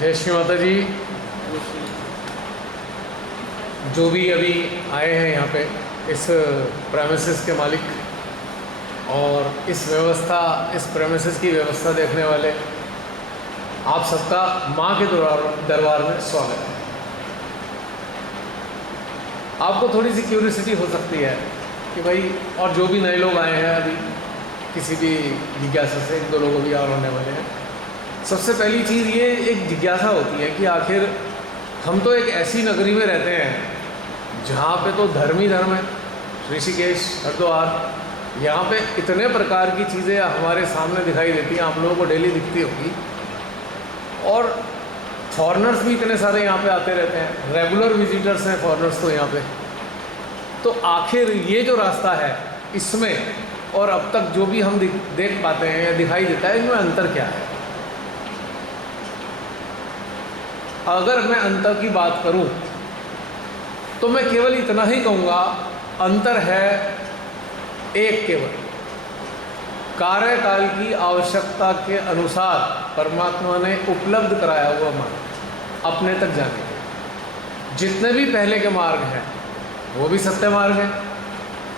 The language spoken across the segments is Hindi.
जय श्री माता जी। जो भी अभी आए हैं यहाँ पे, इस प्रेमिसेस के मालिक और इस प्रेमिसेस की व्यवस्था देखने वाले, आप सबका माँ के दरबार में स्वागत है। आपको थोड़ी सी क्यूरियोसिटी हो सकती है कि भाई, और जो भी नए लोग आए हैं अभी, किसी भी जिज्ञासा से, एक दो लोग भी और होने वाले हैं। सबसे पहली चीज़ ये एक जिज्ञासा होती है कि आखिर हम तो एक ऐसी नगरी में रहते हैं जहाँ पे तो धर्म ही धर्म है। ऋषिकेश, हरिद्वार, यहाँ पे इतने प्रकार की चीज़ें हमारे सामने दिखाई देती हैं, आप लोगों को डेली दिखती होगी। और फॉरेनर्स भी इतने सारे यहाँ पे आते रहते हैं, रेगुलर विजिटर्स हैं फॉरेनर्स तो यहाँ पे। तो आखिर ये जो रास्ता है, इसमें और अब तक जो भी हम देख पाते हैं या दिखाई देता है, इनमें अंतर क्या है? अगर मैं अंतर की बात करूं तो मैं केवल इतना ही कहूँगा, अंतर है एक, केवल कार्यकाल की आवश्यकता के अनुसार परमात्मा ने उपलब्ध कराया हुआ मार्ग अपने तक जाने के। जितने भी पहले के मार्ग हैं वो भी सत्य मार्ग है,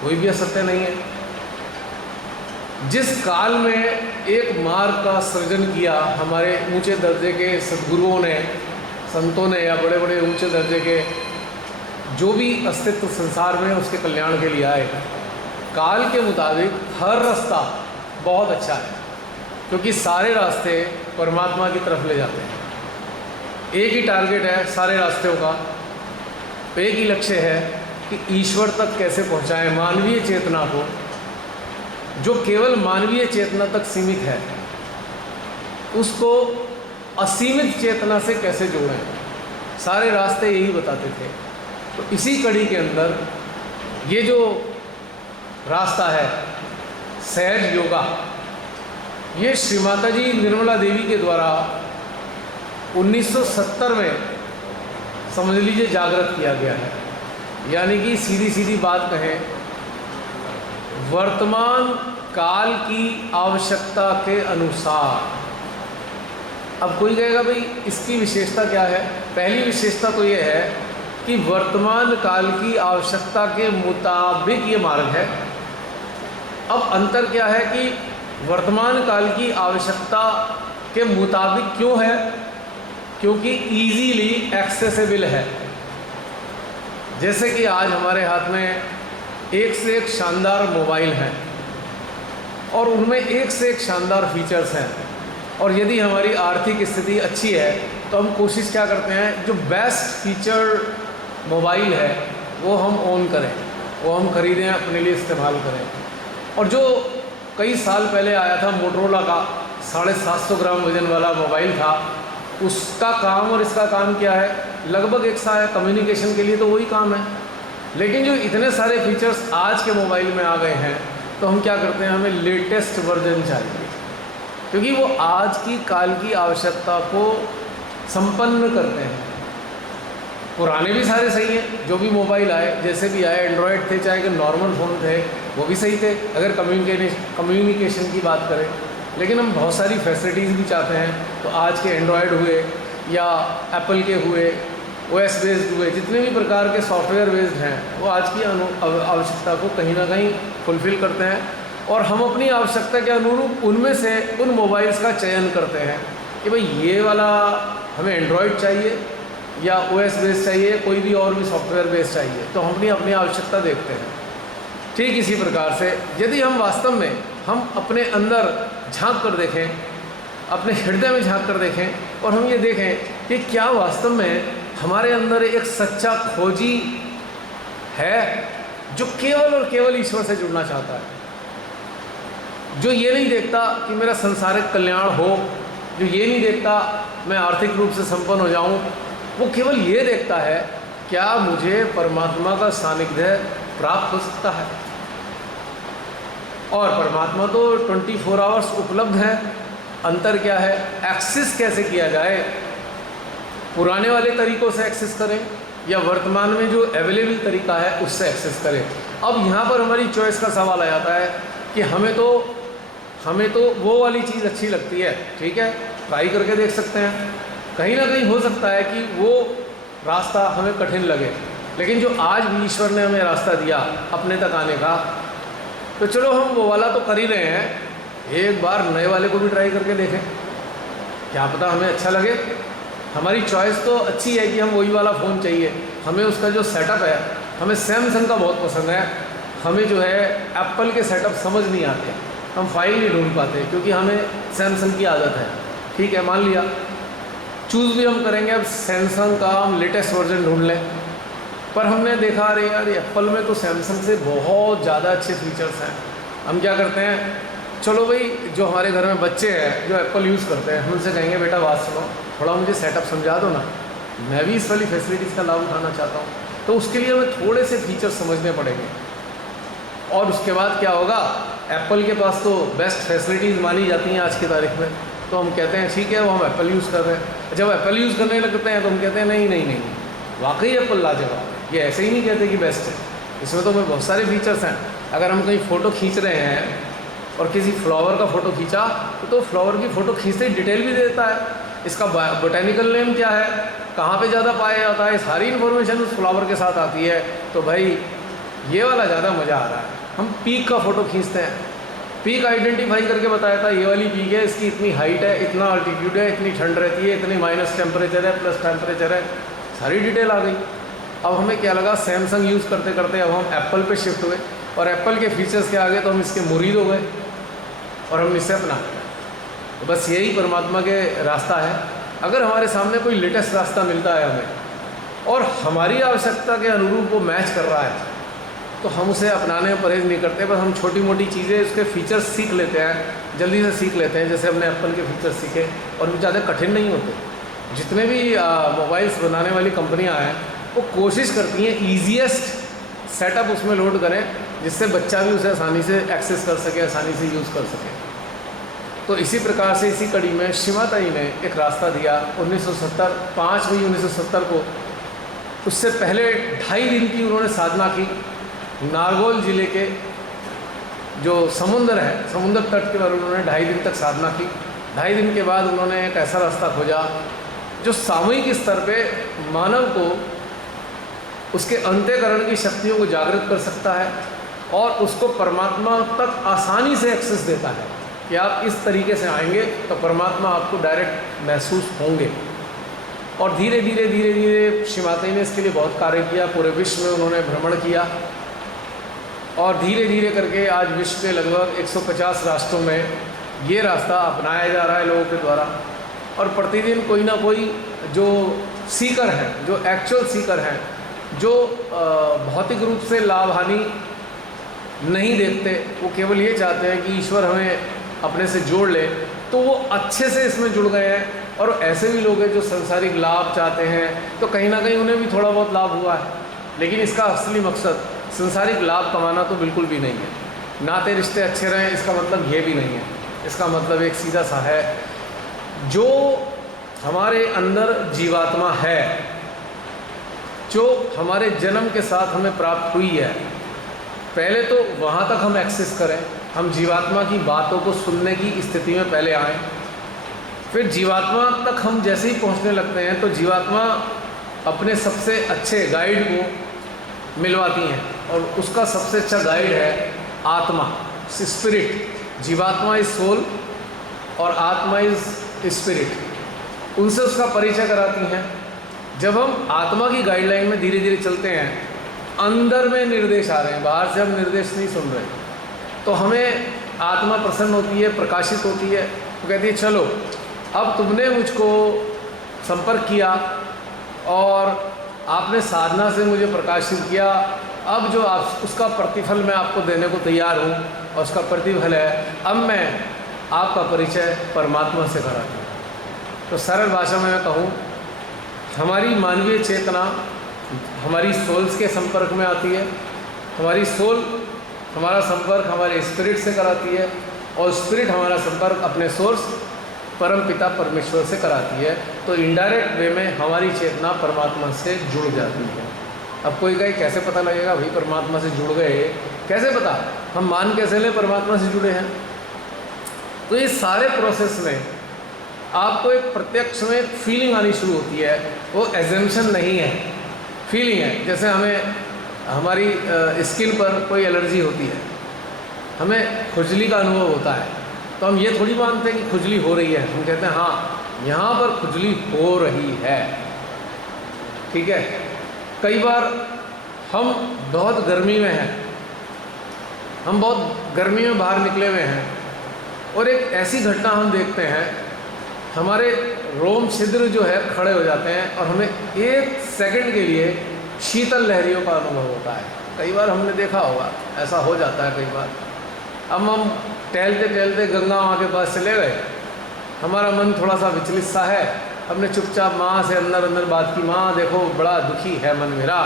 कोई भी असत्य नहीं है। जिस काल में एक मार्ग का सृजन किया हमारे ऊंचे दर्जे के सद्गुरुओं ने, संतों ने, या बड़े बड़े ऊंचे दर्जे के जो भी अस्तित्व संसार में उसके कल्याण के लिए आए, काल के मुताबिक हर रास्ता बहुत अच्छा है, क्योंकि सारे रास्ते परमात्मा की तरफ ले जाते हैं। एक ही टारगेट है सारे रास्तों का, एक ही लक्ष्य है कि ईश्वर तक कैसे पहुंचाएं मानवीय चेतना को, जो केवल मानवीय चेतना तक सीमित है, उसको असीमित चेतना से कैसे जोड़ें। सारे रास्ते यही बताते थे। तो इसी कड़ी के अंदर ये जो रास्ता है सहज योगा, ये श्री माता जी निर्मला देवी के द्वारा 1970 में समझ लीजिए जागृत किया गया है। यानी कि सीधी सीधी बात कहें, वर्तमान काल की आवश्यकता के अनुसार। अब कोई कहेगा भाई इसकी विशेषता क्या है? पहली विशेषता तो ये है कि वर्तमान काल की आवश्यकता के मुताबिक ये मार्ग है। अब अंतर क्या है कि वर्तमान काल की आवश्यकता के मुताबिक क्यों है? क्योंकि इजीली एक्सेसिबल है। जैसे कि आज हमारे हाथ में एक से एक शानदार मोबाइल हैं और उनमें एक से एक शानदार फीचर्स हैं, और यदि हमारी आर्थिक स्थिति अच्छी है तो हम कोशिश क्या करते हैं, जो बेस्ट फीचर मोबाइल है वो हम ओन करें, वो हम ख़रीदें, अपने लिए इस्तेमाल करें। और जो कई साल पहले आया था मोटरोला का 750 ग्राम वजन वाला मोबाइल था, उसका काम और इसका काम क्या है? लगभग एक सा है। कम्युनिकेशन के लिए तो वही काम है, लेकिन जो इतने सारे फीचर्स आज के मोबाइल में आ गए हैं, तो हम क्या करते हैं, हमें लेटेस्ट वर्जन चाहिए, क्योंकि वो आज की काल की आवश्यकता को संपन्न करते हैं। पुराने भी सारे सही हैं, जो भी मोबाइल आए, जैसे भी आए, एंड्रॉयड थे चाहे कि नॉर्मल फ़ोन थे, वो भी सही थे अगर कम्युनिकेशन की बात करें। लेकिन हम बहुत सारी फैसिलिटीज़ भी चाहते हैं, तो आज के एंड्रॉयड हुए या एप्पल के हुए, OS बेस्ड हुए, जितने भी प्रकार के सॉफ्टवेयर बेस्ड हैं, वो आज की आवश्यकता को कहीं ना कहीं फुलफ़िल करते हैं। और हम अपनी आवश्यकता के अनुरूप उनमें से उन मोबाइल्स का चयन करते हैं कि भाई ये वाला हमें एंड्रॉयड चाहिए या OS बेस्ड चाहिए, कोई भी और भी सॉफ्टवेयर बेस्ड चाहिए, तो हम अपनी आवश्यकता देखते हैं। ठीक इसी प्रकार से यदि हम वास्तव में हम अपने अंदर झांक कर देखें, अपने हृदय में झांक कर देखें, और हम ये देखें कि क्या वास्तव में हमारे अंदर एक सच्चा खोजी है जो केवल और केवल ईश्वर से जुड़ना चाहता है, जो ये नहीं देखता कि मेरा संसारिक कल्याण हो, जो ये नहीं देखता मैं आर्थिक रूप से संपन्न हो जाऊं, वो केवल ये देखता है क्या मुझे परमात्मा का सानिध्य प्राप्त हो सकता है। और परमात्मा तो 24 आवर्स उपलब्ध है। अंतर क्या है? एक्सेस कैसे किया जाए? पुराने वाले तरीकों से एक्सेस करें या वर्तमान में जो अवेलेबल तरीका है उससे एक्सेस करें। अब यहाँ पर हमारी चॉइस का सवाल आ जाता है कि हमें तो वो वाली चीज़ अच्छी लगती है, ठीक है, ट्राई करके देख सकते हैं, कहीं ना कहीं हो सकता है कि वो रास्ता हमें कठिन लगे, लेकिन जो आज भी ईश्वर ने हमें रास्ता दिया अपने तक आने का, तो चलो हम वो वाला तो कर ही रहे हैं, एक बार नए वाले को भी ट्राई करके देखें, क्या पता हमें अच्छा लगे। हमारी चॉइस तो अच्छी है कि हम वही वाला फ़ोन चाहिए, हमें उसका जो सेटअप है, हमें सैमसंग का बहुत पसंद है, हमें जो है एप्पल के सेटअप समझ नहीं आते, हम फाइल नहीं ढूंढ पाते क्योंकि हमें सैमसंग की आदत है। ठीक है, मान लिया चूज़ भी हम करेंगे, अब सैमसंग का हम लेटेस्ट वर्जन ढूंढ लें, पर हमने देखा अरे यार एप्पल में तो सैमसंग से बहुत ज़्यादा अच्छे फीचर्स हैं। हम क्या करते हैं, चलो भाई जो हमारे घर में बच्चे हैं जो एप्पल यूज़ करते हैं, हम उनसे कहेंगे बेटा बात सुनो, थोड़ा मुझे सेटअप समझा दो ना, मैं भी इस वाली फैसिलिटीज़ का लाभ उठाना चाहता हूँ। तो उसके लिए हमें थोड़े से फीचर्स समझने पड़ेंगे, और उसके बाद क्या होगा, एप्पल के पास तो बेस्ट फैसिलिटीज़ मानी जाती हैं आज की तारीख में, तो हम कहते हैं ठीक है वो हम एप्पल यूज़ कर रहे हैं। जब एप्पल यूज़ करने लगते हैं तो हम कहते हैं नहीं नहीं नहीं, वाकई एप्पल लाजवाब, ये ऐसे ही नहीं कहते कि बेस्ट है, इसमें तो हमें बहुत सारे फीचर्स हैं। अगर हम कहीं फ़ोटो खींच रहे हैं और किसी फ्लावर का फ़ोटो खींचा तो फ्लावर की फ़ोटो खींचते ही डिटेल भी देता है, इसका बोटेनिकल नेम क्या है, कहाँ पे ज़्यादा पाया जाता है, सारी इन्फॉर्मेशन उस फ्लावर के साथ आती है। तो भाई ये वाला ज़्यादा मज़ा आ रहा है। हम पीक का फ़ोटो खींचते हैं, पीक आइडेंटिफाई करके बताया था ये वाली पीक है, इसकी इतनी हाइट है, इतना अल्टीट्यूड है, इतनी ठंड रहती है, इतनी माइनस टेम्परेचर है, प्लस टेम्परेचर है, सारी डिटेल आ गई। अब हमें क्या लगा, सैमसंग यूज़ करते करते अब हम एप्पल पे शिफ्ट हुए, और एप्पल के फीचर्स के आगे तो हम इसके मुरीद हो गए और हम इससे अपना। तो बस यही परमात्मा के रास्ता है। अगर हमारे सामने कोई लेटेस्ट रास्ता मिलता है हमें और हमारी आवश्यकता के अनुरूप वो मैच कर रहा है, तो हम उसे अपनाने में परहेज़ नहीं करते, बस हम छोटी मोटी चीज़ें उसके फीचर्स सीख लेते हैं, जल्दी से सीख लेते हैं। जैसे हमने एप्पल के फीचर्स सीखे, और वो ज़्यादा कठिन नहीं होते। जितने भी मोबाइल्स बनाने वाली कंपनियां हैं वो कोशिश करती हैं ईजीएस्ट सेटअप उसमें लोड करें, जिससे बच्चा भी उसे आसानी से एक्सेस कर सके, आसानी से यूज़ कर सके। तो इसी प्रकार से इसी कड़ी में शिवाताई ने एक रास्ता दिया 1970, 5 मई 1970 को। उससे पहले 2.5 दिन की उन्होंने साधना की। नारगौल ज़िले के जो समुंदर है, समुंदर तट के पर उन्होंने 2.5 दिन तक साधना की। 2.5 दिन के बाद उन्होंने एक ऐसा रास्ता खोजा जो सामूहिक स्तर पे मानव को उसके अंतःकरण की शक्तियों को जागृत कर सकता है और उसको परमात्मा तक आसानी से एक्सेस देता है कि आप इस तरीके से आएंगे तो परमात्मा आपको डायरेक्ट महसूस होंगे। और धीरे धीरे धीरे धीरे शिवाताई ने इसके लिए बहुत कार्य किया, पूरे विश्व में उन्होंने भ्रमण किया, और धीरे धीरे करके आज विश्व के लगभग 150 राष्ट्रों में ये रास्ता अपनाया जा रहा है लोगों के द्वारा। और प्रतिदिन कोई ना कोई जो सीकर हैं, जो एक्चुअल सीकर हैं, जो भौतिक रूप से लाभ हानि नहीं देखते, वो केवल ये चाहते हैं कि ईश्वर हमें अपने से जोड़ ले, तो वो अच्छे से इसमें जुड़ गए हैं। और ऐसे भी लोग हैं जो सांसारिक लाभ चाहते हैं, तो कहीं ना कहीं उन्हें भी थोड़ा बहुत लाभ हुआ है, लेकिन इसका असली मकसद सांसारिक लाभ कमाना तो बिल्कुल भी नहीं है। नाते रिश्ते अच्छे रहें इसका मतलब ये भी नहीं है। इसका मतलब एक सीधा सा है, जो हमारे अंदर जीवात्मा है, जो हमारे जन्म के साथ हमें प्राप्त हुई है, पहले तो वहाँ तक हम एक्सेस करें, हम जीवात्मा की बातों को सुनने की स्थिति में पहले आएँ। फिर जीवात्मा तक हम जैसे ही पहुँचने लगते हैं तो जीवात्मा अपने सबसे अच्छे गाइड को मिलवाती हैं, और उसका सबसे अच्छा गाइड है आत्मा, स्पिरिट। जीवात्मा इज सोल और आत्मा इज स्पिरिट। उनसे उसका परिचय कराती हैं। जब हम आत्मा की गाइडलाइन में धीरे धीरे चलते हैं, अंदर में निर्देश आ रहे हैं, बाहर से हम निर्देश नहीं सुन रहे, तो हमें आत्मा प्रसन्न होती है, प्रकाशित होती है। तो कहती है चलो अब तुमने मुझको संपर्क किया और आपने साधना से मुझे प्रकाशित किया, अब जो आप उसका प्रतिफल मैं आपको देने को तैयार हूँ, और उसका प्रतिफल है अब मैं आपका परिचय परमात्मा से कराता हूँ। तो सरल भाषा में मैं कहूँ, हमारी मानवीय चेतना हमारी सोल्स के संपर्क में आती है, हमारी सोल हमारा संपर्क हमारे स्पिरिट से कराती है, और स्पिरिट हमारा संपर्क अपने सोर्स परम पिता परमेश्वर से कराती है। तो इनडायरेक्ट वे में हमारी चेतना परमात्मा से जुड़ जाती है। अब कोई कहे कैसे पता लगेगा भाई परमात्मा से जुड़ गए, कैसे पता, हम मान कैसे लें परमात्मा से जुड़े हैं? तो ये सारे प्रोसेस में आपको एक प्रत्यक्ष में फीलिंग आनी शुरू होती है, वो एजम्पशन नहीं है, फीलिंग है। जैसे हमें हमारी स्किन पर कोई एलर्जी होती है, हमें खुजली का अनुभव होता है, तो हम ये थोड़ी मानते हैं कि खुजली हो रही है, हम कहते हैं हाँ यहाँ पर खुजली हो रही है, ठीक है। कई बार हम बहुत गर्मी में हैं, हम बहुत गर्मी में बाहर निकले हुए हैं और एक ऐसी घटना हम देखते हैं, हमारे रोम छिद्र जो है खड़े हो जाते हैं और हमें 1 सेकंड के लिए शीतल लहरियों का अनुभव होता है। कई बार हमने देखा होगा, ऐसा हो जाता है कई बार। अब हम टहलते टहलते गंगा माँ के पास चले गए, हमारा मन थोड़ा सा विचलित सा है, हमने चुपचाप माँ से अंदर अंदर बात की, माँ देखो बड़ा दुखी है मन मेरा,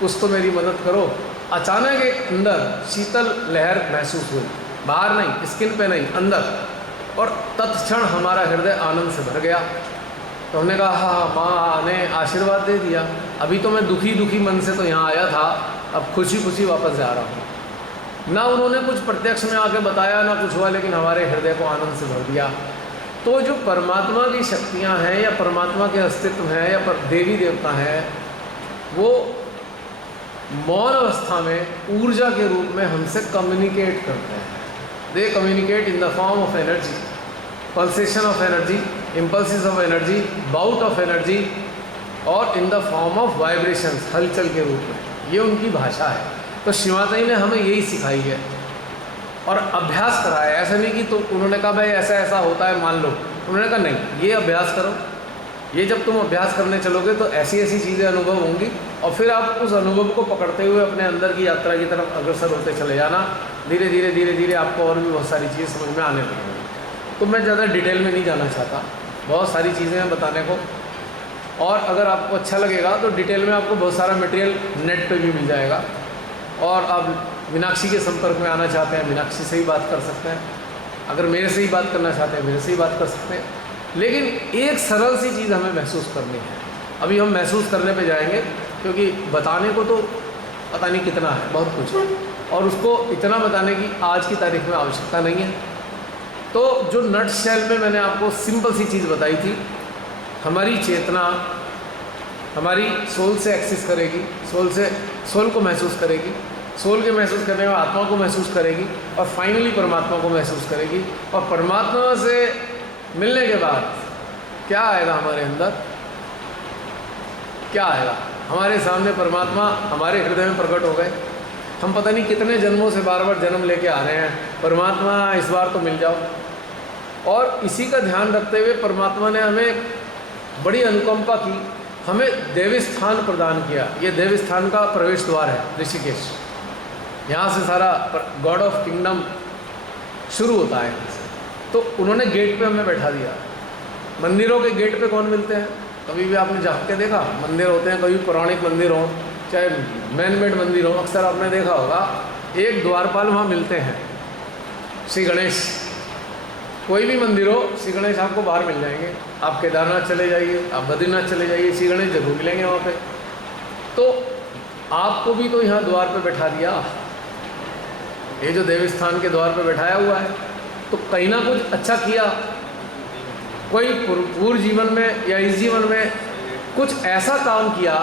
कुछ तो मेरी मदद करो। अचानक एक अंदर शीतल लहर महसूस हुई, बाहर नहीं, स्किन पे नहीं, अंदर, और तत्क्षण हमारा हृदय आनंद से भर गया। तो हमने कहा हाँ, माँ ने आशीर्वाद दे दिया, अभी तो मैं दुखी दुखी मन से तो यहाँ आया था, अब खुशी खुशी वापस जा रहा हूँ। ना उन्होंने कुछ प्रत्यक्ष में आके बताया, ना कुछ हुआ, लेकिन हमारे हृदय को आनंद से भर दिया। तो जो परमात्मा की शक्तियाँ हैं या परमात्मा के अस्तित्व हैं या देवी देवता हैं, वो मौन अवस्था में ऊर्जा के रूप में हमसे कम्युनिकेट करते हैं। They communicate in the form of energy, pulsation of energy, impulses of energy, bout of energy, और in the form of vibrations, हलचल के रूप में। ये उनकी भाषा है। तो शिव माता जी ने हमें यही सिखाई है और अभ्यास कराया। ऐसा नहीं कि तो उन्होंने कहा भाई ऐसा ऐसा होता है मान लो, उन्होंने कहा नहीं, ये अभ्यास करो, ये जब तुम अभ्यास करने चलोगे तो ऐसी ऐसी चीज़ें अनुभव होंगी, और फिर आप उस अनुभव को पकड़ते हुए अपने अंदर की यात्रा की तरफ अग्रसर होते चले जाना। धीरे धीरे धीरे धीरे आपको और भी बहुत सारी चीज़ें समझ में आने लगेंगी। तो मैं ज़्यादा डिटेल में नहीं जाना चाहता, बहुत सारी चीज़ें हैं बताने को, और अगर आपको अच्छा लगेगा तो डिटेल में आपको बहुत सारा मटेरियल नेट पे भी मिल जाएगा। और आप मीनाक्षी के संपर्क में आना चाहते हैं, मीनाक्षी से ही बात कर सकते हैं, अगर मेरे से ही बात करना चाहते हैं मेरे से ही बात कर सकते हैं। लेकिन एक सरल सी चीज़ हमें महसूस करनी है, अभी हम महसूस करने पे जाएंगे, क्योंकि बताने को तो पता नहीं कितना है, बहुत कुछ, और उसको इतना बताने की आज की तारीख में आवश्यकता नहीं है। तो जो नट शेल में मैंने आपको सिंपल सी चीज़ बताई थी, हमारी चेतना हमारी सोल से एक्सेस करेगी, सोल को महसूस करेगी, सोल के महसूस करने में आत्मा को महसूस करेगी, और फाइनली परमात्मा को महसूस करेगी। और परमात्मा से मिलने के बाद क्या आएगा हमारे अंदर, क्या आएगा हमारे सामने, परमात्मा हमारे हृदय में प्रकट हो गए। हम पता नहीं कितने जन्मों से बार बार जन्म लेके आ रहे हैं, परमात्मा इस बार तो मिल जाओ। और इसी का ध्यान रखते हुए परमात्मा ने हमें बड़ी अनुकंपा की, हमें देवी स्थान प्रदान किया। ये देवी स्थान का प्रवेश द्वार है ऋषिकेश, यहाँ से सारा गॉड ऑफ किंगडम शुरू होता है। तो उन्होंने गेट पे हमें बैठा दिया। मंदिरों के गेट पे कौन मिलते हैं, कभी भी आपने जा के देखा? मंदिर होते हैं, कभी पौराणिक मंदिर हो चाहे मैन मेड मंदिर हो, अक्सर आपने देखा होगा एक द्वारपाल वहाँ मिलते हैं। श्री गणेश, कोई भी मंदिर हो, श्री गणेश आपको बाहर मिल जाएंगे। आप केदारनाथ चले जाइए, आप बद्रीनाथ चले जाइए, श्री गणेश जरूर मिलेंगे वहाँ पे। तो आपको भी तो यहाँ द्वार पे बैठा दिया, ये जो देवी स्थान के द्वार पे बैठाया हुआ है, तो कहीं ना कुछ अच्छा किया। कोई पूर्व जीवन में या इस जीवन में कुछ ऐसा काम किया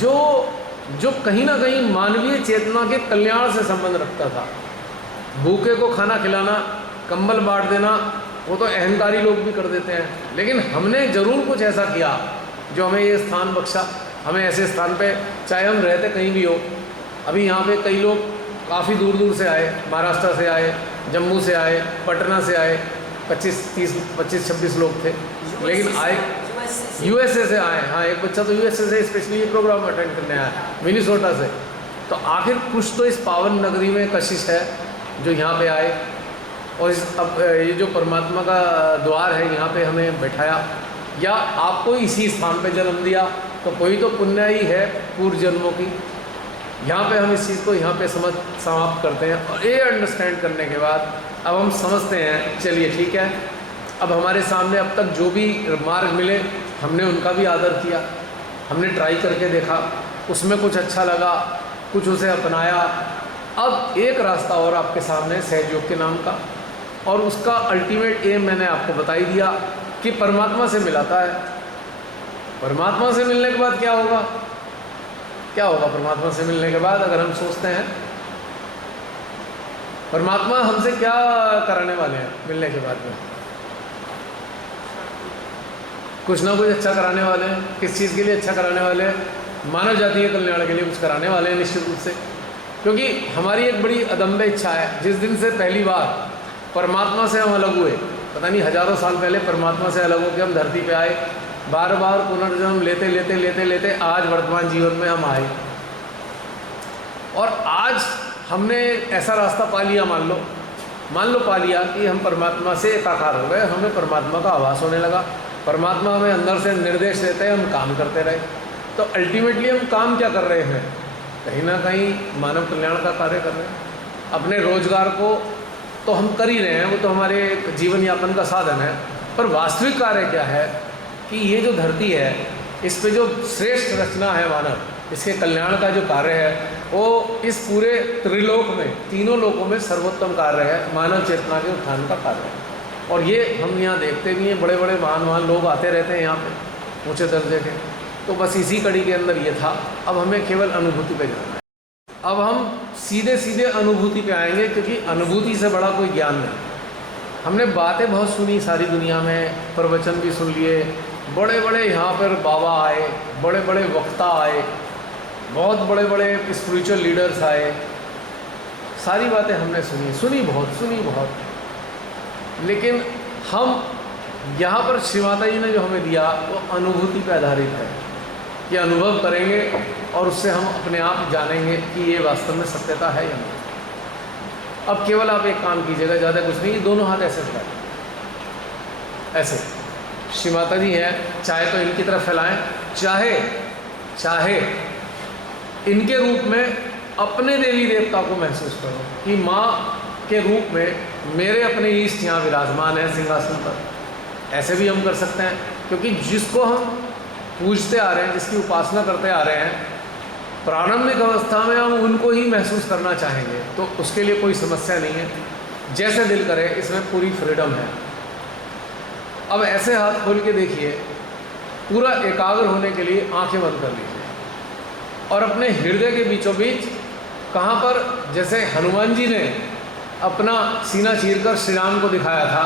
जो कहीं ना कहीं मानवीय चेतना के कल्याण से संबंध रखता था। भूखे को खाना खिलाना, कंबल बांट देना, वो तो अहंकारी लोग भी कर देते हैं, लेकिन हमने ज़रूर कुछ ऐसा किया जो हमें ये स्थान बख्शा। हमें ऐसे स्थान पे, चाहे हम रहते कहीं भी हो, अभी यहाँ पे कई लोग काफ़ी दूर दूर से आए, महाराष्ट्र से आए, जम्मू से आए, पटना से आए, 25-26 लोग थे, लेकिन आए यूएसए से आए। हाँ, एक बच्चा तो यूएसए से स्पेशली ये प्रोग्राम अटेंड करने आया, मिनीसोटा से। तो आखिर कुछ तो इस पावन नगरी में कशिश है जो यहाँ पे आए, और अब ये जो परमात्मा का द्वार है यहाँ पे हमें बैठाया, या आपको इसी स्थान पे जन्म दिया, तो कोई तो पुण्य ही है पूर्व जन्मों की। यहाँ पे हम इस चीज़ को यहाँ पे समाप्त करते हैं। और ये अंडरस्टैंड करने के बाद अब हम समझते हैं, चलिए ठीक है, अब हमारे सामने अब तक जो भी मार्ग मिले हमने उनका भी आदर किया, हमने ट्राई करके देखा, उसमें कुछ अच्छा लगा, कुछ उसे अपनाया। अब एक रास्ता और आपके सामने सहयोग के नाम का, और उसका अल्टीमेट एम मैंने आपको बता ही दिया कि परमात्मा से मिलाता है। परमात्मा से मिलने के बाद क्या होगा? क्या होगा परमात्मा से मिलने के बाद? अगर हम सोचते हैं परमात्मा हमसे क्या कराने वाले हैं मिलने के बाद में, कुछ ना कुछ अच्छा कराने वाले हैं। किस चीज़ के लिए अच्छा कराने वाले हैं? मानव जाति के कल्याण के लिए कुछ कराने वाले हैं निश्चित रूप से, क्योंकि हमारी एक बड़ी अदम्य इच्छा है। जिस दिन से पहली बार परमात्मा से हम अलग हुए, पता नहीं हजारों साल पहले परमात्मा से अलग होकर हम धरती पे आए, बार बार पुनर्जन्म लेते लेते लेते लेते आज वर्तमान जीवन में हम आए, और आज हमने ऐसा रास्ता पा लिया, मान लो पा लिया कि हम परमात्मा से एकाकार हो गए, हमें परमात्मा का आभास होने लगा, परमात्मा हमें अंदर से निर्देश देते हैं, हम काम करते रहे। तो अल्टीमेटली हम काम क्या कर रहे हैं? कहीं ना कहीं मानव कल्याण का कार्य कर रहे हैं। अपने रोजगार को तो हम कर ही रहे हैं, वो तो हमारे जीवन यापन का साधन है, पर वास्तविक कार्य क्या है कि ये जो धरती है, इस पे जो श्रेष्ठ रचना है मानव, इसके कल्याण का जो कार्य है वो इस पूरे त्रिलोक में, तीनों लोकों में सर्वोत्तम कार्य है, मानव चेतना के उत्थान का कार्य है। और ये हम यहाँ देखते भी हैं, बड़े बड़े महान लोग आते रहते हैं यहाँ पे ऊँचे दर्जे के। तो बस इसी कड़ी के अंदर ये था। अब हमें केवल अनुभूति पे जाना है। अब हम सीधे सीधे अनुभूति पे आएंगे, क्योंकि अनुभूति से बड़ा कोई ज्ञान नहीं। हमने बातें बहुत सुनी सारी दुनिया में, प्रवचन भी सुन लिए, बड़े बड़े यहाँ पर बाबा आए, बड़े बड़े वक्ता आए, बहुत बड़े बड़े स्पिरिचुअल लीडर्स आए, सारी बातें हमने सुनी बहुत, लेकिन हम यहाँ पर श्री माता जी ने जो हमें दिया वो अनुभूति पर आधारित है कि अनुभव करेंगे और उससे हम अपने आप जानेंगे कि ये वास्तव में सत्यता है या नहीं। अब केवल आप एक काम कीजिएगा, ज़्यादा कुछ नहीं, दोनों हाथ ऐसे फैलाएं, ऐसे। श्री माता जी हैं, चाहे तो इनकी तरफ फैलाएं, चाहे इनके रूप में अपने देवी देवता को महसूस करो कि माँ के रूप में मेरे अपने ईष्ट यहाँ विराजमान है सिंहासन पर। ऐसे भी हम कर सकते हैं, क्योंकि जिसको हम पूजते आ रहे हैं, जिसकी उपासना करते आ रहे हैं, प्रारंभिक अवस्था में हम उनको ही महसूस करना चाहेंगे, तो उसके लिए कोई समस्या नहीं है, जैसे दिल करे, इसमें पूरी फ्रीडम है। अब ऐसे हाथ खोल के देखिए, पूरा एकाग्र होने के लिए आंखें बंद कर लीजिए और अपने हृदय के बीचों बीच, कहाँ पर, जैसे हनुमान जी ने अपना सीना चीरकर श्री राम को दिखाया था,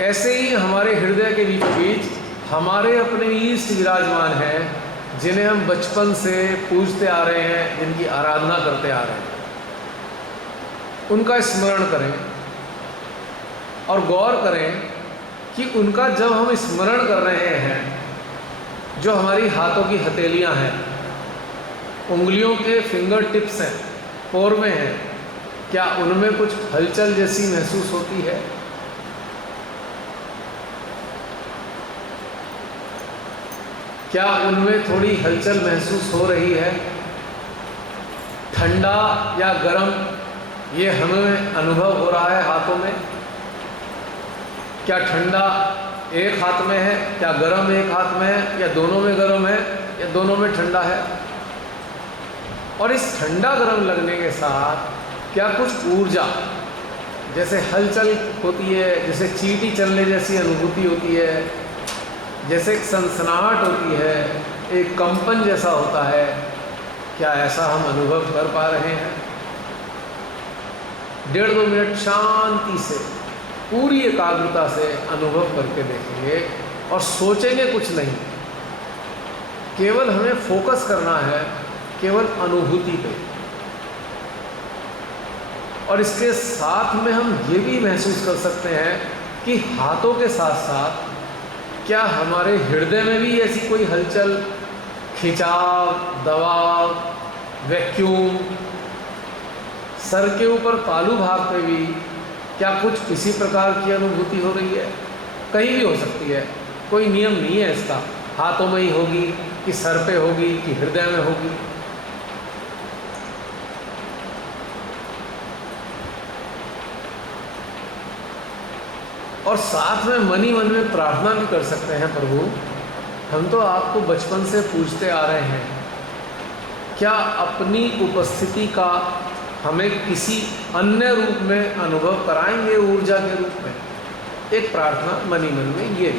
ऐसे ही हमारे हृदय के बीचों बीच हमारे अपने ईष्ट विराजमान हैं, जिन्हें हम बचपन से पूजते आ रहे हैं, जिनकी आराधना करते आ रहे हैं। उनका स्मरण करें और गौर करें कि उनका जब हम स्मरण कर रहे हैं, जो हमारी हाथों की हथेलियां हैं, उंगलियों के फिंगर टिप्स हैं, पोर में हैं, क्या उनमें कुछ हलचल जैसी महसूस होती है? क्या उनमें थोड़ी हलचल महसूस हो रही है? ठंडा या गर्म, ये हमें अनुभव हो रहा है हाथों में? क्या ठंडा एक हाथ में है, क्या गर्म एक हाथ में है, या दोनों में गर्म है, या दोनों में ठंडा है? और इस ठंडा गर्म लगने के साथ क्या कुछ ऊर्जा, जैसे हलचल होती है, जैसे चींटी चलने जैसी अनुभूति होती है, जैसे एक सनसनाहट होती है, एक कंपन जैसा होता है, क्या ऐसा हम अनुभव कर पा रहे हैं? 1.5-2 मिनट शांति से, पूरी एकाग्रता से अनुभव करके देखेंगे और सोचेंगे कुछ नहीं, केवल हमें फोकस करना है केवल अनुभूति पे। और इसके साथ में हम ये भी महसूस कर सकते हैं कि हाथों के साथ साथ क्या हमारे हृदय में भी ऐसी कोई हलचल, खिंचाव, दबाव, वैक्यूम, सर के ऊपर तालू भाग पे भी क्या कुछ इसी प्रकार की अनुभूति हो रही है? कहीं भी हो सकती है, कोई नियम नहीं है इसका, हाथों में ही होगी कि सर पे होगी कि हृदय में होगी। और साथ में मन ही मन में प्रार्थना भी कर सकते हैं, प्रभु हम तो आपको बचपन से पूजते आ रहे हैं, क्या अपनी उपस्थिति का हमें किसी अन्य रूप में अनुभव कराएंगे, ऊर्जा के रूप में। एक प्रार्थना मन ही मन में ये।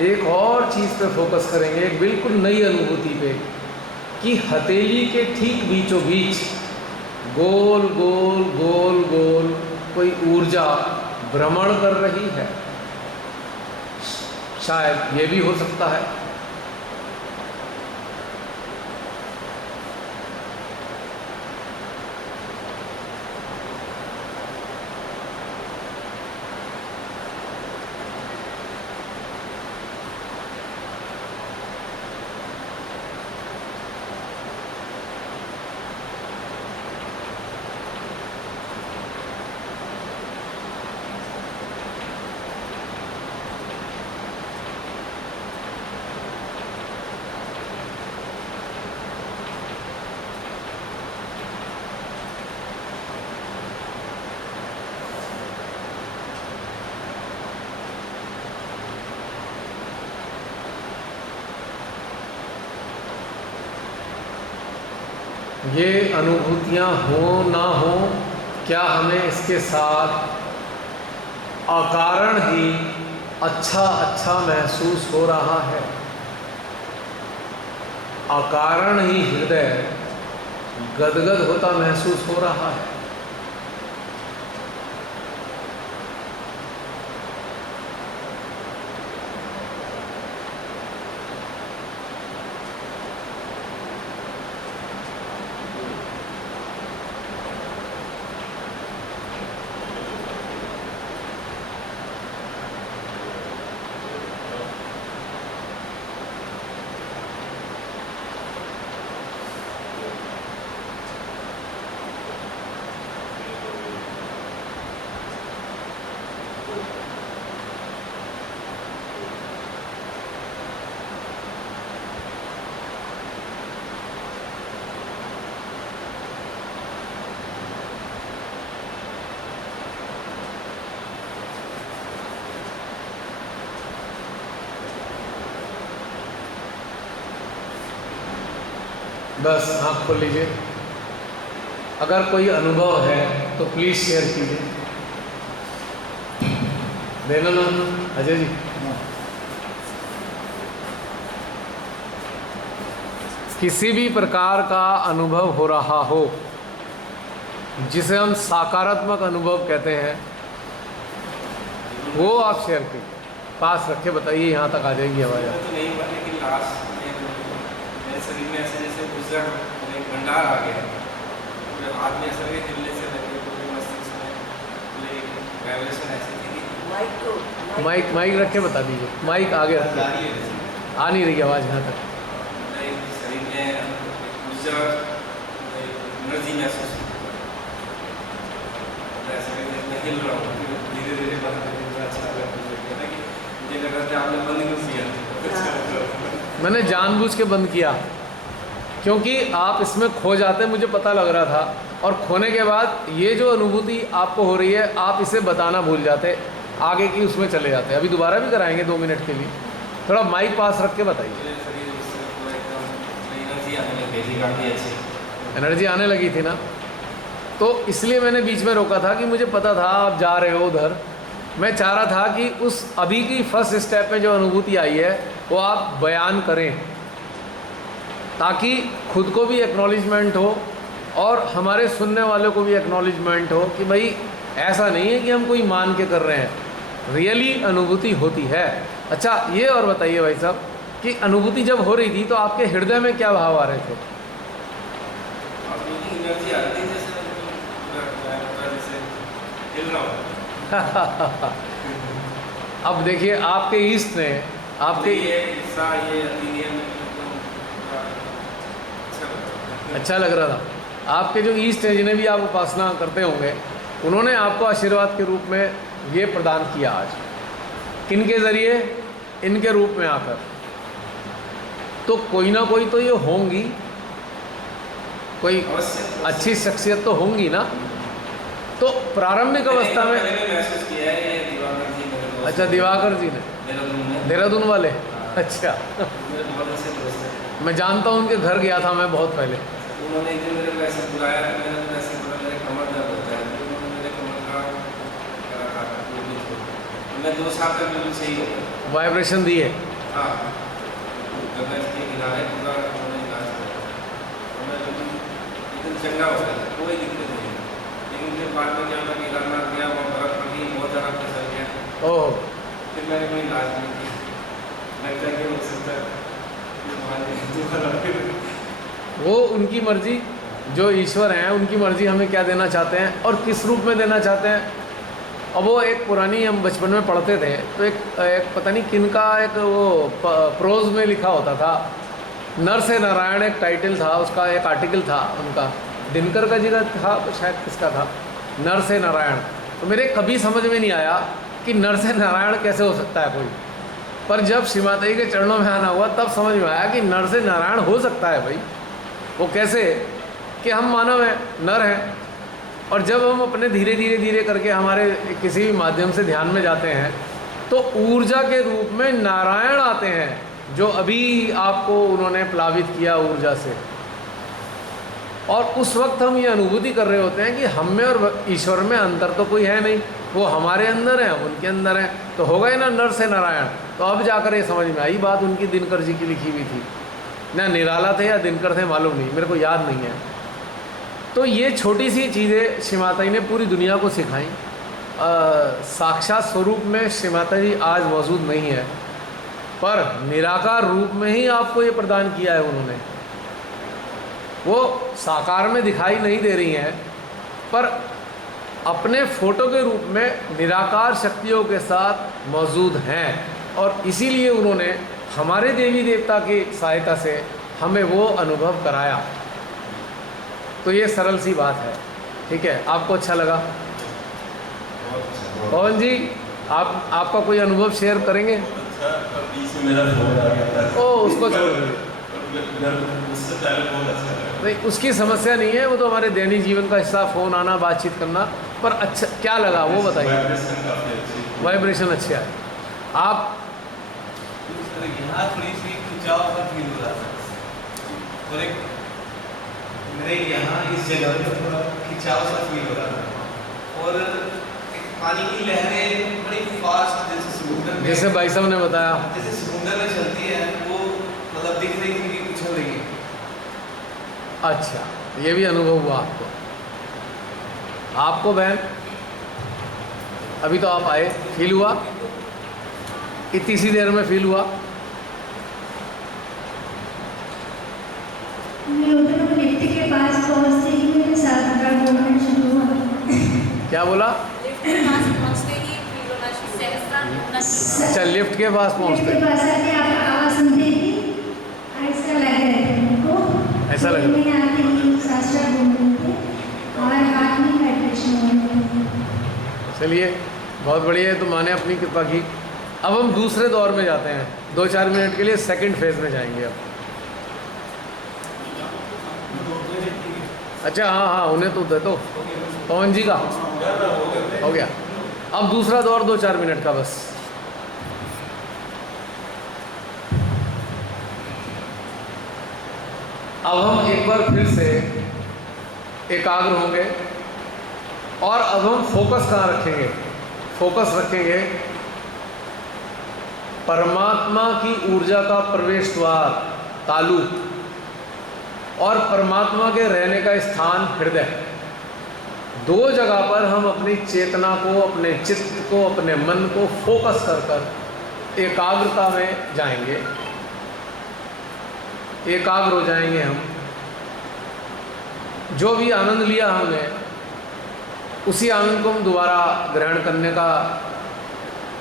एक और चीज़ पे फोकस करेंगे, एक बिल्कुल नई अनुभूति पे, कि हथेली के ठीक बीचों बीच गोल गोल गोल गोल कोई ऊर्जा भ्रमण कर रही है। शायद ये भी हो सकता है। ये अनुभूतियाँ हो ना हो, क्या हमें इसके साथ अकारण ही अच्छा अच्छा महसूस हो रहा है? अकारण ही हृदय गदगद होता महसूस हो रहा है। बस आँख खोल लीजिए। अगर कोई अनुभव है तो प्लीज़ शेयर कीजिए। देना ना अजय जी। किसी भी प्रकार का अनुभव हो रहा हो जिसे हम सकारात्मक अनुभव कहते हैं, वो आप शेयर कीजिए। पास रखे बताइए, यहाँ तक आ जाएगी आवाज़। तो नहीं हुआ, लेकिन लास्ट मेरे शरीर में ऐसे जैसे ऊर्जा एक भंडार आ गया। पूरे हाथ में ऐसा लगे हिलने से लगे, पूरे मस्तिष्क में वाइब्रेशन ऐसी थी। माइक रखे बता दीजिए। माइक आगे रखिए। आ नहीं रही आवाज़ यहाँ तक। शरीर में ऊर्जा एनर्जी महसूस हिल रहा हूँ धीरे धीरे बात। अच्छा लगा कि मुझे लगा कि आपने बंद क्यों किया। मैंने जानबूझ के बंद किया क्योंकि आप इसमें खो जाते, मुझे पता लग रहा था। और खोने के बाद ये जो अनुभूति आपको हो रही है, आप इसे बताना भूल जाते, आगे की उसमें चले जाते। अभी दोबारा भी कराएंगे 2 मिनट के लिए। थोड़ा माइक पास रख के बताइए। एनर्जी आने लगी थी ना, तो इसलिए मैंने बीच में रोका था कि मुझे पता था आप जा रहे हो उधर। मैं चाह रहा था कि उस अभी की फर्स्ट स्टेप में जो अनुभूति आई है वो आप बयान करें, ताकि खुद को भी एक्नॉलेजमेंट हो और हमारे सुनने वालों को भी एक्नॉलेजमेंट हो कि भाई ऐसा नहीं है कि हम कोई मान के कर रहे हैं, रियली अनुभूति होती है। अच्छा ये और बताइए भाई साहब कि अनुभूति जब हो रही थी तो आपके हृदय में क्या भाव आ रहे थे? एनर्जी आ रही थी जैसे हिल रहा हूँ। अब देखिए आपके ईस्ट ने आपके अच्छा लग रहा था। आपके जो ईस्ट है, जिन्हें भी आप उपासना करते होंगे, उन्होंने आपको आशीर्वाद के रूप में ये प्रदान किया आज। किन के ज़रिए? इनके रूप में आकर, तो कोई ना कोई तो ये होंगी, कोई अवश्य अच्छी शख्सियत तो होंगी ना। तो प्रारंभिक अवस्था में मैंने महसूस किया है ये दिवाकर जी मेरे दोस्त अच्छा, दिवाकर जी ने, देहरादून में। देहरादून वाले, हाँ। अच्छा मेरे बहुत अच्छे दोस्त हैं। मैं जानता हूँ, उनके घर गया था मैं बहुत पहले। उन्होंने एक दिन मेरे को ऐसे बुलाया तो मैंने उनको ऐसे बोला मेरे कमर दर्द होता है, तो उन्होंने मेरे कमर का रखा था वो भी तो मैं 2 साल तक बिल्कुल सही हो गया। वाइब्रेशन दिए, हाँ, गंगा जी के किनारे पूरा उन्होंने इलाज किया और मैं बिल्कुल एकदम चंगा हो गया था, कोई दिक्कत नहीं। लेकिन फिर बाद में क्या, मैं केदारनाथ गया, वहाँ बर्फ पड़ी, बहुत ज़्यादा फिसल गया, ओह, फिर मैंने कोई इलाज नहीं किया। लगता है कि हो सकता है कि वहाँ दुखा लगे। वो उनकी मर्जी, जो ईश्वर हैं उनकी मर्जी हमें क्या देना चाहते हैं और किस रूप में देना चाहते हैं। अब वो एक पुरानी, हम बचपन में पढ़ते थे तो एक पता नहीं किन का एक वो प्रोज में लिखा होता था, नर से नारायण एक टाइटल था उसका, एक आर्टिकल था उनका, दिनकर का जी का था शायद, किसका था, नर से नारायण। तो मेरे कभी समझ में नहीं आया कि नर से नारायण कैसे हो सकता है कोई, पर जब श्रीमाता जी के चरणों में आना हुआ तब समझ में आया कि नर से नारायण हो सकता है भाई। वो कैसे कि हम मानव हैं, नर हैं, और जब हम अपने धीरे धीरे धीरे करके हमारे किसी भी माध्यम से ध्यान में जाते हैं तो ऊर्जा के रूप में नारायण आते हैं, जो अभी आपको उन्होंने प्लावित किया ऊर्जा से। और उस वक्त हम ये अनुभूति कर रहे होते हैं कि हम में और ईश्वर में अंतर तो कोई है नहीं, वो हमारे अंदर है, हम उनके अंदर हैं, तो हो गए ना नर से नारायण। तो अब जाकर ये समझ में आई बात उनकी, दिनकर जी की लिखी हुई थी ना, निराला थे या दिनकर थे मालूम नहीं, मेरे को याद नहीं है। तो ये छोटी सी चीज़ें श्री माता जी ने पूरी दुनिया को सिखाई। साक्षात स्वरूप में श्री माता जी आज मौजूद नहीं है, पर निराकार रूप में ही आपको ये प्रदान किया है उन्होंने। वो साकार में दिखाई नहीं दे रही हैं, पर अपने फोटो के रूप में निराकार शक्तियों के साथ मौजूद हैं, और इसीलिए उन्होंने हमारे देवी देवता की सहायता से हमें वो अनुभव कराया। तो ये सरल सी बात है, ठीक है। आपको अच्छा लगा? पवन जी, आपका कोई अनुभव शेयर करेंगे? ओ, उसको छोड़ दीजिए, नहीं उसकी समस्या नहीं है, वो तो हमारे दैनिक जीवन का हिस्सा, फ़ोन आना, बातचीत करना। पर अच्छा क्या लगा वो बताइए। वाइब्रेशन अच्छे आए। आप यहाँ थोड़ी सी खिंचाव का फील हो रहा था, और एक मेरे यहाँ इस जगह पे थोड़ा खिंचाव सा फील हो रहा था, और एक पानी की लहरें बड़ी फास्ट जैसे समुद्र में, जैसे भाई साहब ने बताया, जैसे समुद्र में चलती है, वो मतलब दिख रही थी कि उछल रही है। अच्छा, ये भी अनुभव हुआ आपको बहन? अभी तो आप आए, फील हुआ? इतनी सी देर में फील हुआ? लिफ्ट के पास पहुंचते ही मेरे साथ मूवमेंट शुरू हुआ। क्या बोला? लिफ्ट के पास पहुंचते ही फील होना शुरू, सहस्त्रार होना शुरू। अच्छा, लिफ्ट के पास पहुंचते लिफ्ट के पास आके आपका आवाज सुनते ही ऐसा लग रहा है हमको, ऐसा लग रहा है। मैं आके ही शास्त्र बोल रही थी और हाथ में वाइब्रेशन हो रही थी। चलिए, बहुत बढ़िया है, तो माने अपनी कृपा की। अब हम दूसरे दौर में जाते हैं, 2-4 मिनट के लिए सेकंड फेज में जाएंगे अब। अच्छा, हाँ, उन्हें तो दे दो, पवन जी का हो गया। अब दूसरा दौर 2-4 मिनट का बस। अब हम एक बार फिर से एकाग्र होंगे, और अब हम फोकस कहाँ रखेंगे? फोकस रखेंगे परमात्मा की ऊर्जा का प्रवेश द्वार, तालु, और परमात्मा के रहने का स्थान हृदय। 2 जगह पर हम अपनी चेतना को, अपने चित्त को, अपने मन को फोकस कर एकाग्रता में जाएंगे, एकाग्र हो जाएंगे हम। जो भी आनंद लिया हमने, उसी आनंद को हम दोबारा ग्रहण करने का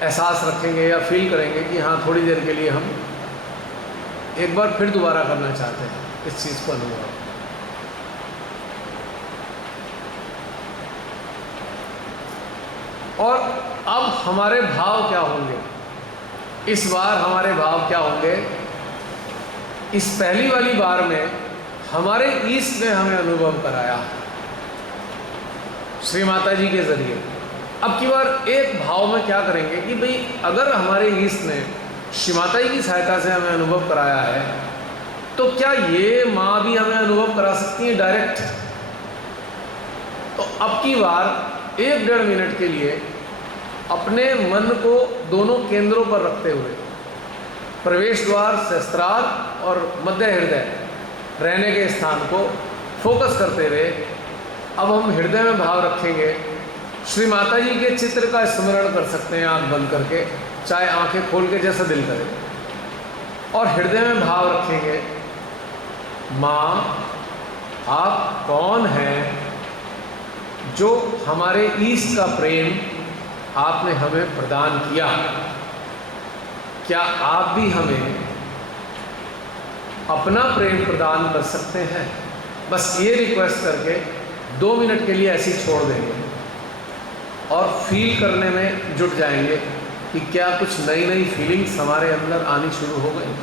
एहसास रखेंगे या फील करेंगे कि हाँ, थोड़ी देर के लिए हम एक बार फिर दोबारा करना चाहते हैं इस चीज़ को अनुभव। और अब हमारे भाव क्या होंगे? इस बार हमारे भाव क्या होंगे? इस पहली वाली बार में हमारे ईस्ट ने हमें अनुभव कराया श्री माता जी के जरिए। अब की बार एक भाव में क्या करेंगे कि भाई अगर हमारे ईस्ट ने श्री माता जी की सहायता से हमें अनुभव कराया है, तो क्या ये माँ भी हमें अनुभव करा सकती है डायरेक्ट? तो अब की बार 1-1.5 मिनट के लिए अपने मन को दोनों केंद्रों पर रखते हुए, प्रवेश द्वार, सहस्त्रार और मध्य हृदय रहने के स्थान को फोकस करते हुए अब हम हृदय में भाव रखेंगे। श्री माता जी के चित्र का स्मरण कर सकते हैं आंख बंद करके, चाहे आंखें खोल के, जैसा दिल करे, और हृदय में भाव रखेंगे, माँ आप कौन हैं जो हमारे ईस्ट का प्रेम आपने हमें प्रदान किया? क्या आप भी हमें अपना प्रेम प्रदान कर सकते हैं? बस ये रिक्वेस्ट करके 2 मिनट के लिए ऐसे ही छोड़ देंगे और फील करने में जुट जाएंगे कि क्या कुछ नई नई फीलिंग्स हमारे अंदर आनी शुरू हो गई।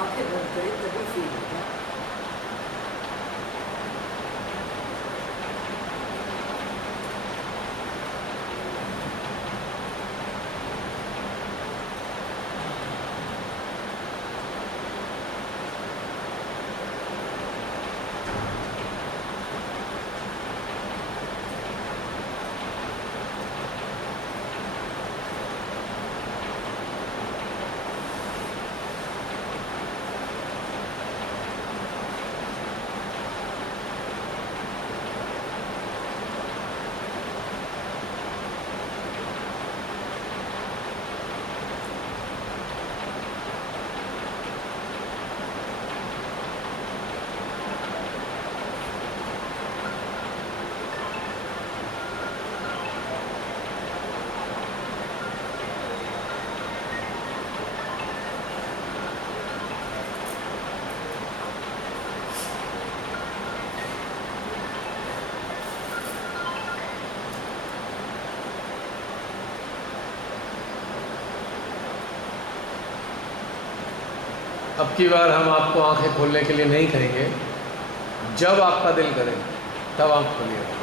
आंखें बंद करें तभी फील होगा। अब की बार हम आपको आंखें खोलने के लिए नहीं कहेंगे, जब आपका दिल करे तब आप खोलिएगा।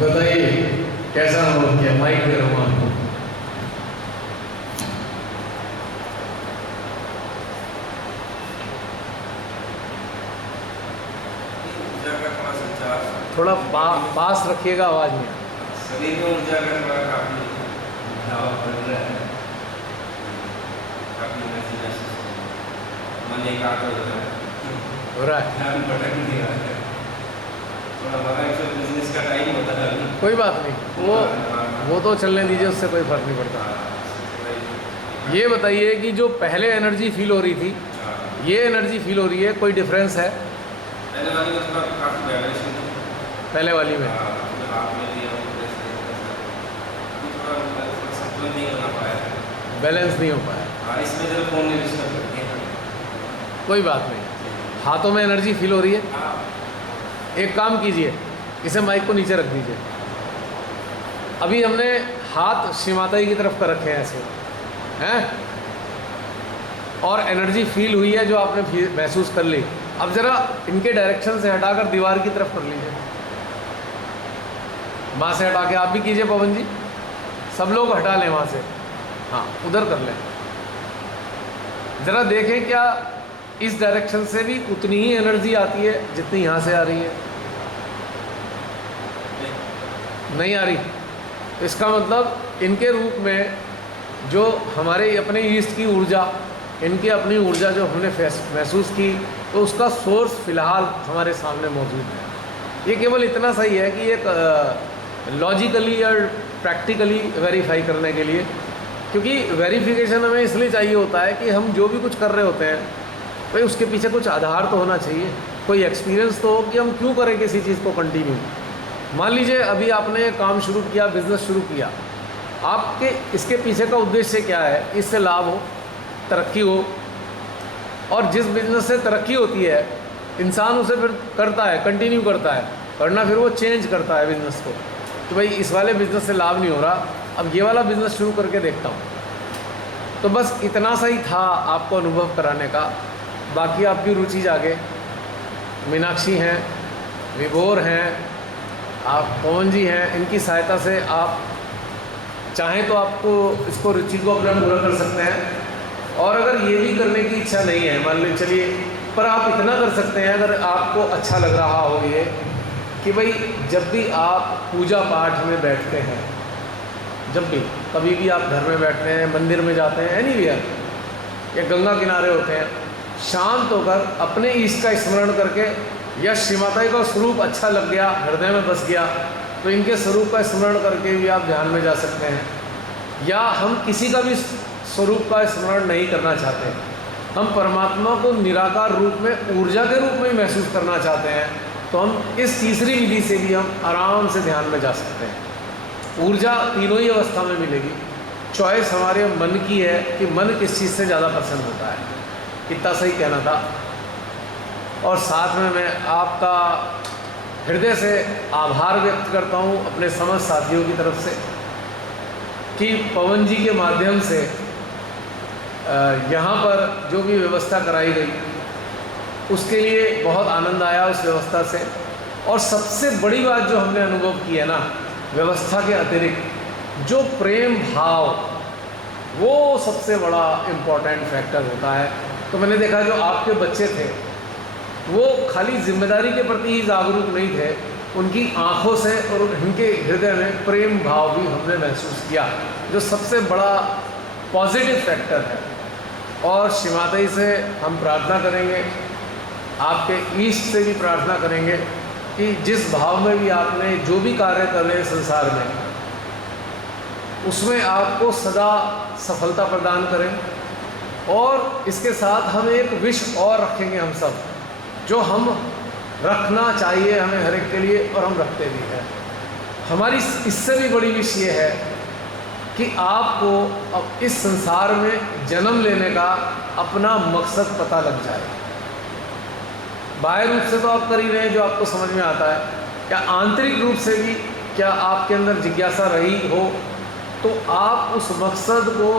बताइए कैसा अनुभव किया माइक दे रहा हूँ आपको। ऊर्जा का थोड़ा संचार, थोड़ा पास रखिएगा, आवाज़ में। शरीर में ऊर्जा का थोड़ा काफी दावा बढ़ रहा है, काफी एनर्जी महसूस हो रही है, मन एकाग्र हो रहा है, हो रहा है, ध्यान भटक नहीं रहा है। थोड़ा हमारा एक्चुअल बिजनेस का टाइम होता है अभी। कोई बात नहीं, वो तो चलने दीजिए, उससे कोई फर्क नहीं पड़ता। ये बताइए कि जो पहले एनर्जी फील हो रही थी, ये एनर्जी फील हो रही है, कोई डिफरेंस है पहले वाली में थोड़ा काफी वाइब्रेशन थी, पहले वाली में? हाथ में लिया थोड़ा संतुलन नहीं बना पाया, बैलेंस नहीं हो पाया। हाँ, इसमें जब फोन नहीं डिस्टर्ब करते हैं। कोई बात नहीं, हाथों में एनर्जी फील हो रही है। हाँ, एक काम कीजिए, इसे माइक को नीचे रख दीजिए। अभी हमने हाथ श्री माता जी की तरफ कर रखे हैं ऐसे, हैं, और एनर्जी फील हुई है जो आपने महसूस कर ली। अब ज़रा इनके डायरेक्शन से हटाकर दीवार की तरफ कर लीजिए, वहाँ से हटा के आप भी कीजिए पवन जी, सब लोग हटा लें वहाँ से, हाँ उधर कर लें। ज़रा देखें क्या इस डायरेक्शन से भी उतनी ही एनर्जी आती है जितनी यहाँ से आ रही है? नहीं आ रही। तो इसका मतलब इनके रूप में जो हमारे अपने ईस्ट की ऊर्जा, इनकी अपनी ऊर्जा जो हमने महसूस की, तो उसका सोर्स फ़िलहाल हमारे सामने मौजूद है। ये केवल इतना सही है कि एक लॉजिकली और प्रैक्टिकली वेरीफाई करने के लिए, क्योंकि वेरिफिकेशन हमें इसलिए चाहिए होता है कि हम जो भी कुछ कर रहे होते हैं भाई उसके पीछे कुछ आधार तो होना चाहिए, कोई एक्सपीरियंस तो हो कि हम क्यों करें किसी चीज़ को कंटिन्यू। मान लीजिए अभी आपने काम शुरू किया, बिज़नेस शुरू किया, आपके इसके पीछे का उद्देश्य क्या है? इससे लाभ हो, तरक्की हो, और जिस बिज़नेस से तरक्की होती है इंसान उसे फिर करता है, कंटिन्यू करता है, वरना फिर वो चेंज करता है बिज़नेस को कि भाई इस वाले बिज़नेस से लाभ नहीं हो रहा, अब ये वाला बिज़नेस शुरू करके देखता हूँ। तो बस इतना सा ही था आपको अनुभव कराने का। बाकी आपकी रुचि जागे। मीनाक्षी हैं, विभोर हैं, आप पवन जी हैं, इनकी सहायता से आप चाहें तो आपको इसको रुचि को अपना पूरा कर सकते हैं। और अगर ये भी करने की इच्छा नहीं है, मान लीजिए चलिए, पर आप इतना कर सकते हैं अगर आपको अच्छा लग रहा हो ये कि भाई जब भी आप पूजा पाठ में बैठते हैं, जब भी कभी भी आप घर में बैठते हैं, मंदिर में जाते हैं, एनीवेयर, या गंगा किनारे होते हैं, शांत होकर अपने ईष्ट का स्मरण करके, या श्री माता जी का स्वरूप अच्छा लग गया, हृदय में बस गया, तो इनके स्वरूप का स्मरण करके भी आप ध्यान में जा सकते हैं। या हम किसी का भी स्वरूप का स्मरण नहीं करना चाहते, हम परमात्मा को निराकार रूप में ऊर्जा के रूप में महसूस करना चाहते हैं, तो हम इस तीसरी विधि से भी हम आराम से ध्यान में जा सकते हैं। ऊर्जा तीनों ही अवस्था में मिलेगी। चॉइस हमारे मन की है कि मन किस चीज़ से ज़्यादा पसंद होता है। इतना सही कहना था। और साथ में मैं आपका हृदय से आभार व्यक्त करता हूँ अपने समस्त साथियों की तरफ से कि पवन जी के माध्यम से यहाँ पर जो भी व्यवस्था कराई गई उसके लिए बहुत आनंद आया उस व्यवस्था से। और सबसे बड़ी बात जो हमने अनुभव की है ना, व्यवस्था के अतिरिक्त जो प्रेम भाव, वो सबसे बड़ा इम्पोर्टेंट फैक्टर होता है। तो मैंने देखा जो आपके बच्चे थे वो खाली जिम्मेदारी के प्रति ही जागरूक नहीं थे, उनकी आँखों से और उनके हृदय में प्रेम भाव भी हमने महसूस किया, जो सबसे बड़ा पॉजिटिव फैक्टर है। और श्री माता जी से हम प्रार्थना करेंगे, आपके ईष्ट से भी प्रार्थना करेंगे कि जिस भाव में भी आपने जो भी कार्य कर रहे हैं संसार में, उसमें आपको सदा सफलता प्रदान करें। और इसके साथ हम एक विश और रखेंगे, हम सब जो हम रखना चाहिए हमें हर एक के लिए, और हम रखते भी हैं। हमारी इससे भी बड़ी विश ये है कि आपको अब इस संसार में जन्म लेने का अपना मकसद पता लग जाए। बाह्य रूप से तो आप कर ही रहे हैं जो आपको समझ में आता है, क्या आंतरिक रूप से भी क्या आपके अंदर जिज्ञासा रही हो तो आप उस मकसद को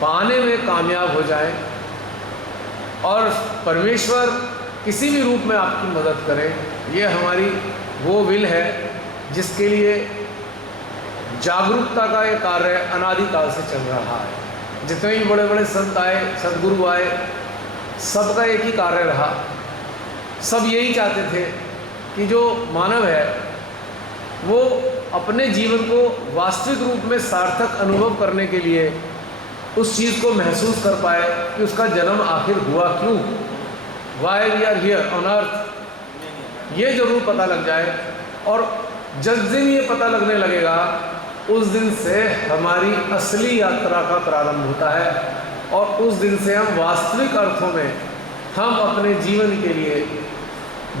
पाने में कामयाब हो जाएं और परमेश्वर किसी भी रूप में आपकी मदद करें। ये हमारी वो विल है जिसके लिए जागरूकता का ये कार्य अनादिकाल से चल रहा है। जितने भी बड़े बड़े संत आए, सद्गुरु आए, सबका एक ही कार्य रहा। सब यही चाहते थे कि जो मानव है वो अपने जीवन को वास्तविक रूप में सार्थक अनुभव करने के लिए उस चीज़ को महसूस कर पाए कि उसका जन्म आखिर हुआ क्यों, why we are here on earth, ये जरूर पता लग जाए। और जिस दिन ये पता लगने लगेगा उस दिन से हमारी असली यात्रा का प्रारंभ होता है, और उस दिन से हम वास्तविक अर्थों में हम अपने जीवन के लिए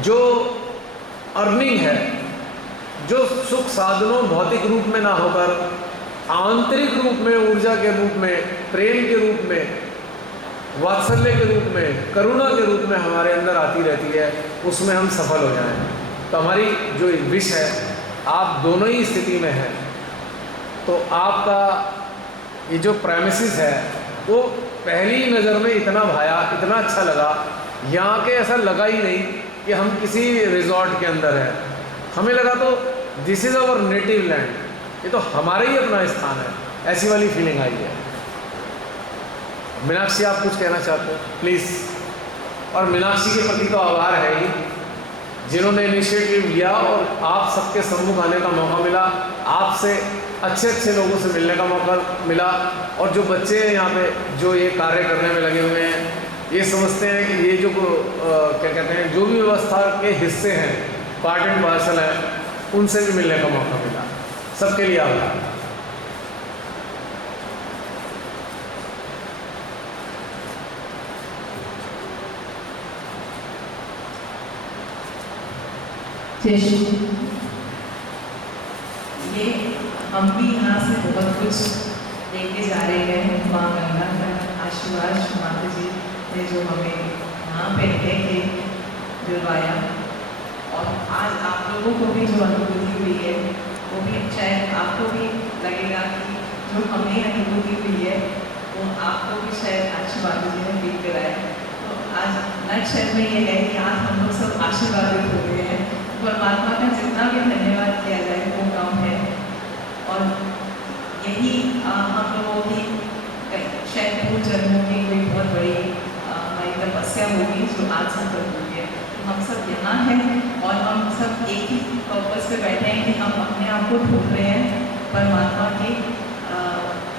जो अर्निंग है, जो सुख साधनों भौतिक रूप में ना होकर आंतरिक रूप में, ऊर्जा के रूप में, प्रेम के रूप में, वात्सल्य के रूप में, करुणा के रूप में हमारे अंदर आती रहती है, उसमें हम सफल हो जाएं। तो हमारी जो विश है, आप दोनों ही स्थिति में हैं, तो आपका ये जो प्रेमिसेस है वो पहली नज़र में इतना भाया, इतना अच्छा लगा। यहाँ के ऐसा लगा ही नहीं कि हम किसी रिजॉर्ट के अंदर हैं। हमें लगा तो this is our native land, ये तो हमारा ही अपना स्थान है, ऐसी वाली फीलिंग आई है। मीनाक्षी, आप कुछ कहना चाहते हो प्लीज़? और मीनाक्षी के प्रति तो आभार है ही, जिन्होंने इनिशिएटिव लिया और आप सबके सम्मुख आने का मौका मिला, आपसे अच्छे अच्छे लोगों से मिलने का मौका मिला। और जो बच्चे हैं यहाँ पे जो ये कार्य करने में लगे हुए हैं, ये समझते हैं कि ये जो क्या कहते हैं, जो भी व्यवस्था के हिस्से हैं, पार्ट एंड पार्सल है, उनसे भी मिलने का मौका मिला। सबके लिए आभार। ये हम भी यहाँ से बहुत कुछ लेके जा रहे हैं। माँ गंगा का आशीर्वाद, माता जी ने जो हमें यहाँ पे रह के दिलवाया, और आज आप लोगों को भी जो अनुभूति हुई है वो भी शायद आपको भी लगेगा कि जो हमने अनुभूति हुई है वो आपको भी शायद आशीर्वाद जी ने फील कराया। तो आज नक्शर में ये है कि आज हम लोग सब आशीर्वादित हो गए हैं। परमात्मा का जितना भी धन्यवाद किया जाए वो कम है, और यही हम लोगों की शायद पूर्व जन्मों की कोई बहुत बड़ी हमारी तपस्या होगी जो आज सफल हुई है। हम सब यहाँ हैं और हम सब एक ही पर्पस पे बैठे हैं कि हम अपने आप को ढूंढ रहे हैं परमात्मा के,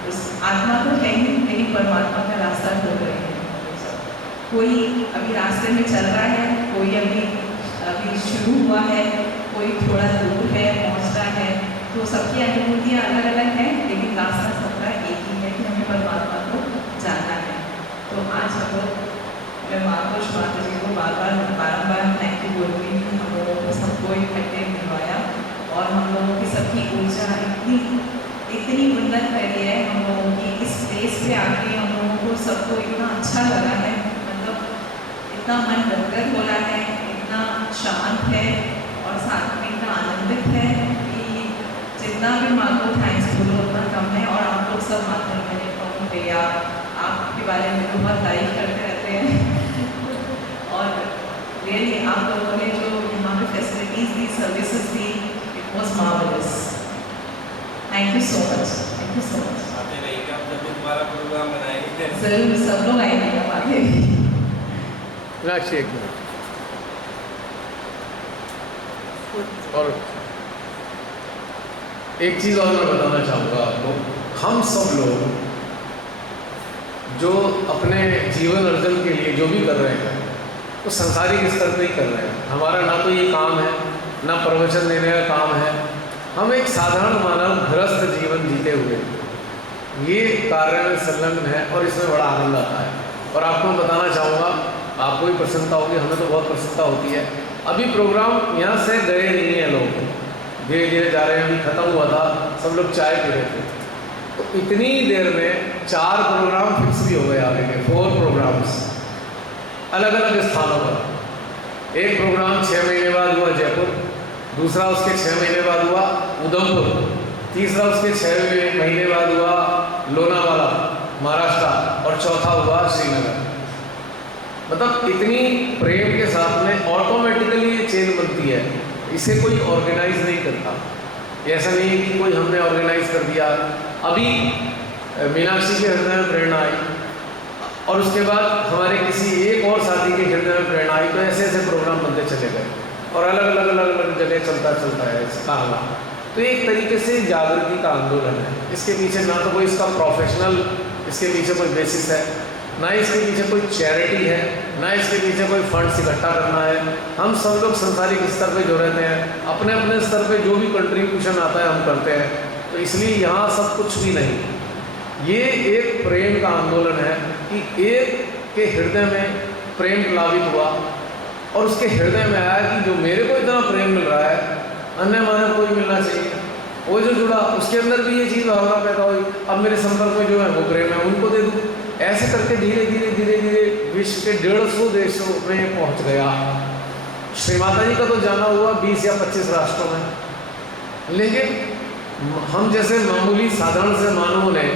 उस आत्मा तो है ही, लेकिन परमात्मा का रास्ता ढूंढ रहे हैं। कोई अभी रास्ते में चल रहा है, कोई अभी शुरू हुआ है, कोई थोड़ा दूर है, पहुँच रहा है। तो सबकी अनुभूतियाँ अलग अलग हैं, लेकिन रास्ता सबका एक ही है कि हमें परमात्मा को जानना है। तो आज हम लोग, मैं महापुरुष माता जी को बारम्बार थैंक यू बोलती हूँ कि हम लोगों को सबको इकट्ठे मिलवाया, और हम लोगों की सबकी ऊर्जा इतनी उन्नत करी है। हम लोगों की इस प्लेस पे आके हम लोगों को सबको इतना अच्छा लगा है, मतलब इतना मन गदगद हो रहा है, इतना शांत है और साथ में इतना आनंदित है कि जितना भी माँ को थैंक्स बोलो उतना कम है। और आप लोग सब माता मैंने कहूँ भैया आपके बारे में तो बहुत तारीफ करते रहते हैं, और रियली आप लोगों ने जो यहाँ पे facilities the, services the, it was marvellous. Thank you so much, thank you so much. आते रहिए, आप जब भी दोबारा प्रोग्राम बनाएंगे जरूर सब लोग आएंगे अब आगे। मीनाक्षी, एक मिनट। और एक चीज़ और मैं बताना चाहूँगा आपको, हम सब लोग जो अपने जीवन अर्जन के लिए जो भी कर रहे हैं वो संसारिक स्तर पे ही कर रहे हैं। हमारा ना तो ये काम है, ना प्रवचन देने का काम है। हम एक साधारण मानव गृहस्थ जीवन जीते हुए ये कार्य में संलग्न है, और इसमें बड़ा आनंद आता है। और आपको मैं बताना चाहूँगा, आपको भी प्रसन्नता होगी, हमें तो बहुत प्रसन्नता होती है। अभी प्रोग्राम यहाँ से गए नहीं हैं लोग, धीरे धीरे जा रहे हैं। अभी ख़त्म हुआ था, सब लोग चाय पी रहे थे, तो इतनी देर में 4 प्रोग्राम फिक्स भी हो गए आगे के, 4 प्रोग्राम्स अलग अलग स्थानों पर। एक प्रोग्राम 6 महीने बाद हुआ जयपुर, दूसरा उसके 6 महीने बाद हुआ उधमपुर, तीसरा उसके 6 महीने बाद हुआ लोनावाला महाराष्ट्र, और चौथा हुआ श्रीनगर। मतलब इतनी प्रेम के साथ में ऑटोमेटिकली ये चेन बनती है, इसे कोई ऑर्गेनाइज नहीं करता। ऐसा नहीं है कि कोई हमने ऑर्गेनाइज कर दिया। अभी मीनाक्षी के हृदय में प्रेरणा आई और उसके बाद हमारे किसी एक और साथी के हृदय में प्रेरणा आई, तो ऐसे ऐसे प्रोग्राम बनते चले गए और अलग अलग जगह चलता है इसका हला। तो एक तरीके से जागृति का आंदोलन है। इसके पीछे ना तो कोई इसका प्रोफेशनल, इसके पीछे कोई बेसिस है, ना इसके पीछे कोई चैरिटी है, ना इसके पीछे कोई फंड्स इकट्ठा करना है। हम सब लोग सांसारिक स्तर पे जो रहते हैं, अपने अपने स्तर पे जो भी कंट्रीब्यूशन आता है हम करते हैं। तो इसलिए यहाँ सब कुछ भी नहीं, ये एक प्रेम का आंदोलन है कि एक के हृदय में प्रेम प्लावित हुआ और उसके हृदय में आया कि जो मेरे को इतना प्रेम मिल रहा है, अन्य मानव को भी मिलना चाहिए। वो जो जुड़ा उसके अंदर भी ये चीज़ भावना पैदा हुई, अब मेरे संपर्क में जो है वो प्रेम है, उनको दे दूँ। ऐसे करके धीरे धीरे विश्व के 150 देशों में पहुंच गया। श्री माता जी का तो जाना हुआ 20 या 25 राष्ट्रों में, लेकिन हम जैसे मामूली साधारण से मानवों ने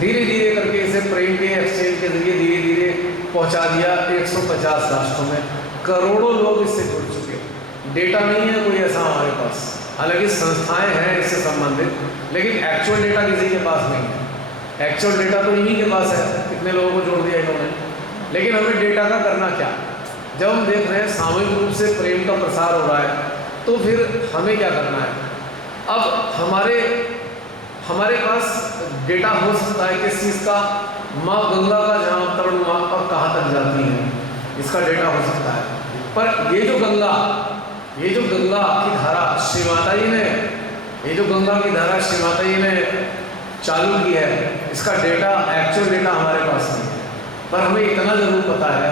धीरे धीरे करके इसे प्रेम के एक्सचेंज के जरिए धीरे धीरे पहुंचा दिया 150 राष्ट्रों में। करोड़ों लोग इससे जुड़ चुके। डेटा नहीं है कोई ऐसा हमारे पास, हालांकि संस्थाएं हैं इससे संबंधित, लेकिन एक्चुअल डेटा किसी के पास नहीं है। एक्चुअल डेटा तो इन्हीं के पास है, कितने लोगों को जोड़ दिया इन्होंने। लेकिन हमें डेटा का करना क्या? जब हम देख रहे हैं सामूहिक रूप से प्रेम का प्रसार हो रहा है, तो फिर हमें क्या करना है? अब हमारे पास डेटा हो सकता है किस चीज़ का? माँ गंगा का जहाँ अवतरण हुआ और कहाँ तक जाती है, इसका डेटा हो सकता है। पर ये जो गंगा की धारा श्री माता जी ने, ये जो गंगा की धारा श्री माता जी ने चालू की है, इसका डेटा, एक्चुअल डेटा हमारे पास नहीं है। पर हमें इतना जरूर पता है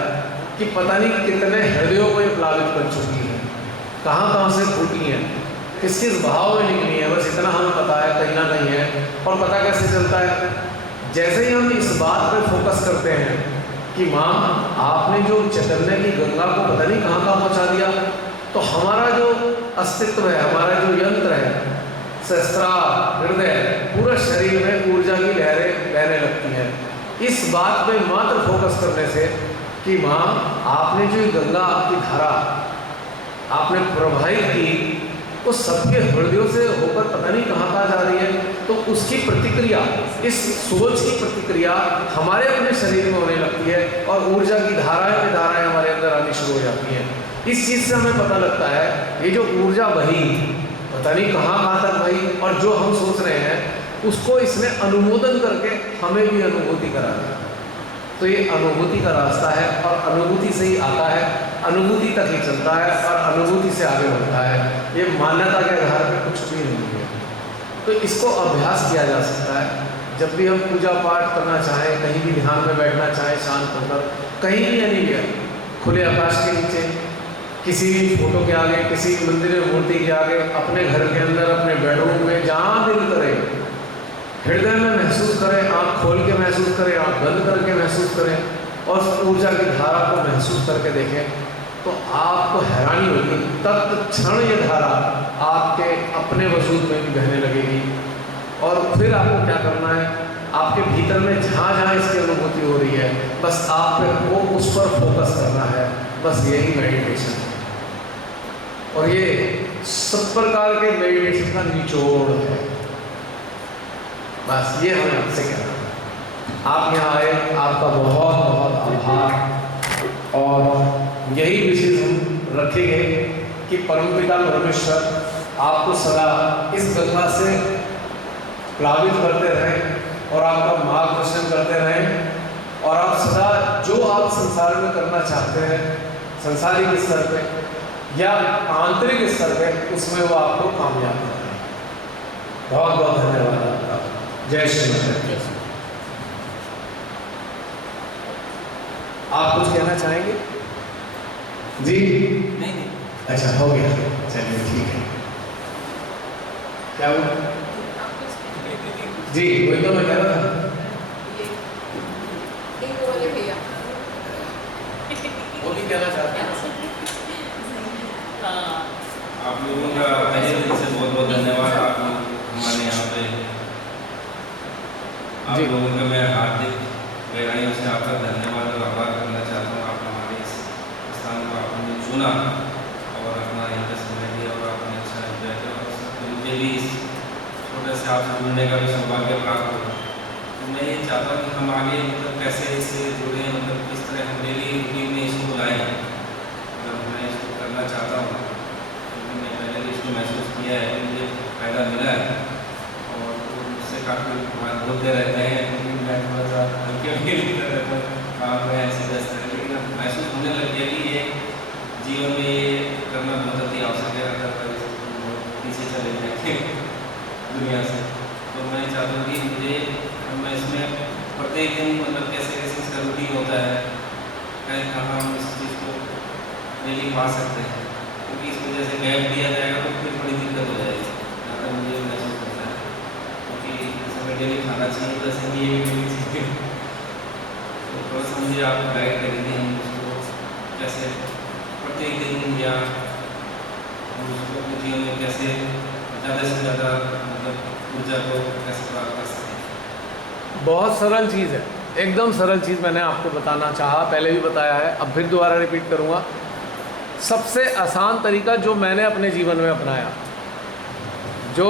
कि पता नहीं कितने हृदयों को ये प्लावित कर चुकी है, कहाँ से फूटी हैं, किस किस भाव में निकली है, बस इतना हमें पता है, कहीं ना कहीं है। और पता कैसे चलता है? जैसे ही हम इस बात पर फोकस करते हैं कि माँ आपने जो चैतन्य की गंगा को पता नहीं कहाँ पहुँचा दिया, तो हमारा जो अस्तित्व है, हमारा जो यंत्र है, सहस्त्रार हृदय, पूरा शरीर में ऊर्जा की लहरें बहने लगती हैं। इस बात पे मात्र फोकस करने से कि माँ आपने जो गंगा की धारा आपने प्रवाहित की, वो सबके हृदयों से होकर पता नहीं कहाँ जा रही है, तो उसकी प्रतिक्रिया, इस सोच की प्रतिक्रिया हमारे अपने शरीर में होने लगती है और ऊर्जा की धाराएं हमारे अंदर आनी शुरू हो जाती हैं। इस चीज़ से हमें पता लगता है ये जो ऊर्जा बही, पता नहीं कहाँ तक बही, और जो हम सोच रहे हैं उसको इसने अनुमोदन करके हमें भी अनुभूति करा दिया। तो ये अनुभूति का रास्ता है और अनुभूति से ही आता है, अनुभूति तक ही चलता है और अनुभूति से आगे बढ़ता है। ये मान्यता के आधार पर कुछ भी नहीं है। तो इसको अभ्यास किया जा सकता है। जब भी हम पूजा पाठ करना चाहें, कहीं भी ध्यान में बैठना चाहें, शांत होकर, कहीं भी एनीवेयर, खुले आकाश के नीचे, किसी भी फोटो के आगे, किसी मंदिर में मूर्ति के आगे, अपने घर के अंदर, अपने बेडरूम में, जहाँ दिल करे, हृदय में महसूस करें, आँख खोल के महसूस करें, आँख बंद करके महसूस करें और उस ऊर्जा की धारा को महसूस करके देखें, तो आपको हैरानी होगी। तत्क्षण ये धारा आपके अपने वजूद में भी बहने लगेगी। और फिर आपको क्या करना है? आपके भीतर में जहाँ इसकी अनुभूति हो रही है, बस आपको उस पर फोकस करना है। बस यही मेडिटेशन है। और ये सब प्रकार के मेडिटेशन का निचोड़ है। बस ये हमें आपसे कहना है। आप यहाँ आए, आपका बहुत बहुत आभार। और यही विशेष हम रखेंगे कि परमपिता परमेश्वर आपको सदा इस गंगा से प्लावित करते रहें और आपका मार्गदर्शन करते रहें, और आप सदा जो आप संसार में करना चाहते हैं, संसारिक स्तर पे या आंतरिक स्तर पे, उसमें वो आपको कामयाब करें। बहुत बहुत धन्यवाद आपका। जय श्री राम। आप कुछ कहना चाहेंगे जी? नहीं। अच्छा, हो गया, चलिए ठीक है। क्या हुआ जी? वही तो मैं कह रहा था। भैया वो भी कहना चाहते हैं। आप लोगों का पहले दिन से बहुत बहुत धन्यवाद। आप लोग हमारे यहाँ पे, आप लोगों का मैं हार्दिक गहराइयों से आपका धन्यवाद और आभार करना चाहता हूँ। आप हमारे इस स्थान को आपने चुना और अपना यहाँ पे समय दिया और आपने अच्छा एंजॉय किया, और उनके भी इस छोटे से आपसे जुड़ने का भी सौभाग्य प्राप्त हुआ। तो मैं ये चाहता हूँ कि हम आगे मतलब कैसे इससे जुड़े, मतलब किस तरह हम डेली रूटीन में इसको लाएँ। मतलब मैं इसको करना चाहता हूँ क्योंकि मैं पहले भी इसको महसूस किया है, मुझे फ़ायदा मिला है और उससे काफ़ी बात बोलते रहते हैं क्योंकि मैं थोड़ा सा हल्के लिखता रहता हूँ काम में ऐसे व्यस्त है, लेकिन अब महसूस होने लग गया कि ये जीवन में ये करना बहुत अति आवश्यक है, अदरवाइज पीछे चले जाएंगे दुनिया से। तो मैं चाहता हूँ कि मुझे मैं इसमें प्रत्येक दिन मतलब कैसे कैसे इसका रूटीन होता है, कहीं कहाँ हम इस चीज़ को डेली पा सकते हैं, क्योंकि इस वजह से गैप दिया जाएगा तो फिर बड़ी दिक्कत हो जाएगी, ज़्यादा मुझे महसूस होता है। क्योंकि जैसे मैं डेली खाना चाहिए वैसे भी ये डेली चीज़ें, तो थोड़ा सा मुझे आप गाइड करेंगे हम उसको कैसे प्रत्येक दिन या हम उसको अपने जीवन में कैसे ज़्यादा से ज़्यादा मतलब ऊर्जा को कैसे प्राप्त कर सकते हैं। बहुत सरल चीज़ है, एकदम सरल चीज़ मैंने आपको बताना चाहा, पहले भी बताया है, अब फिर दोबारा रिपीट करूँगा। सबसे आसान तरीका जो मैंने अपने जीवन में अपनाया, जो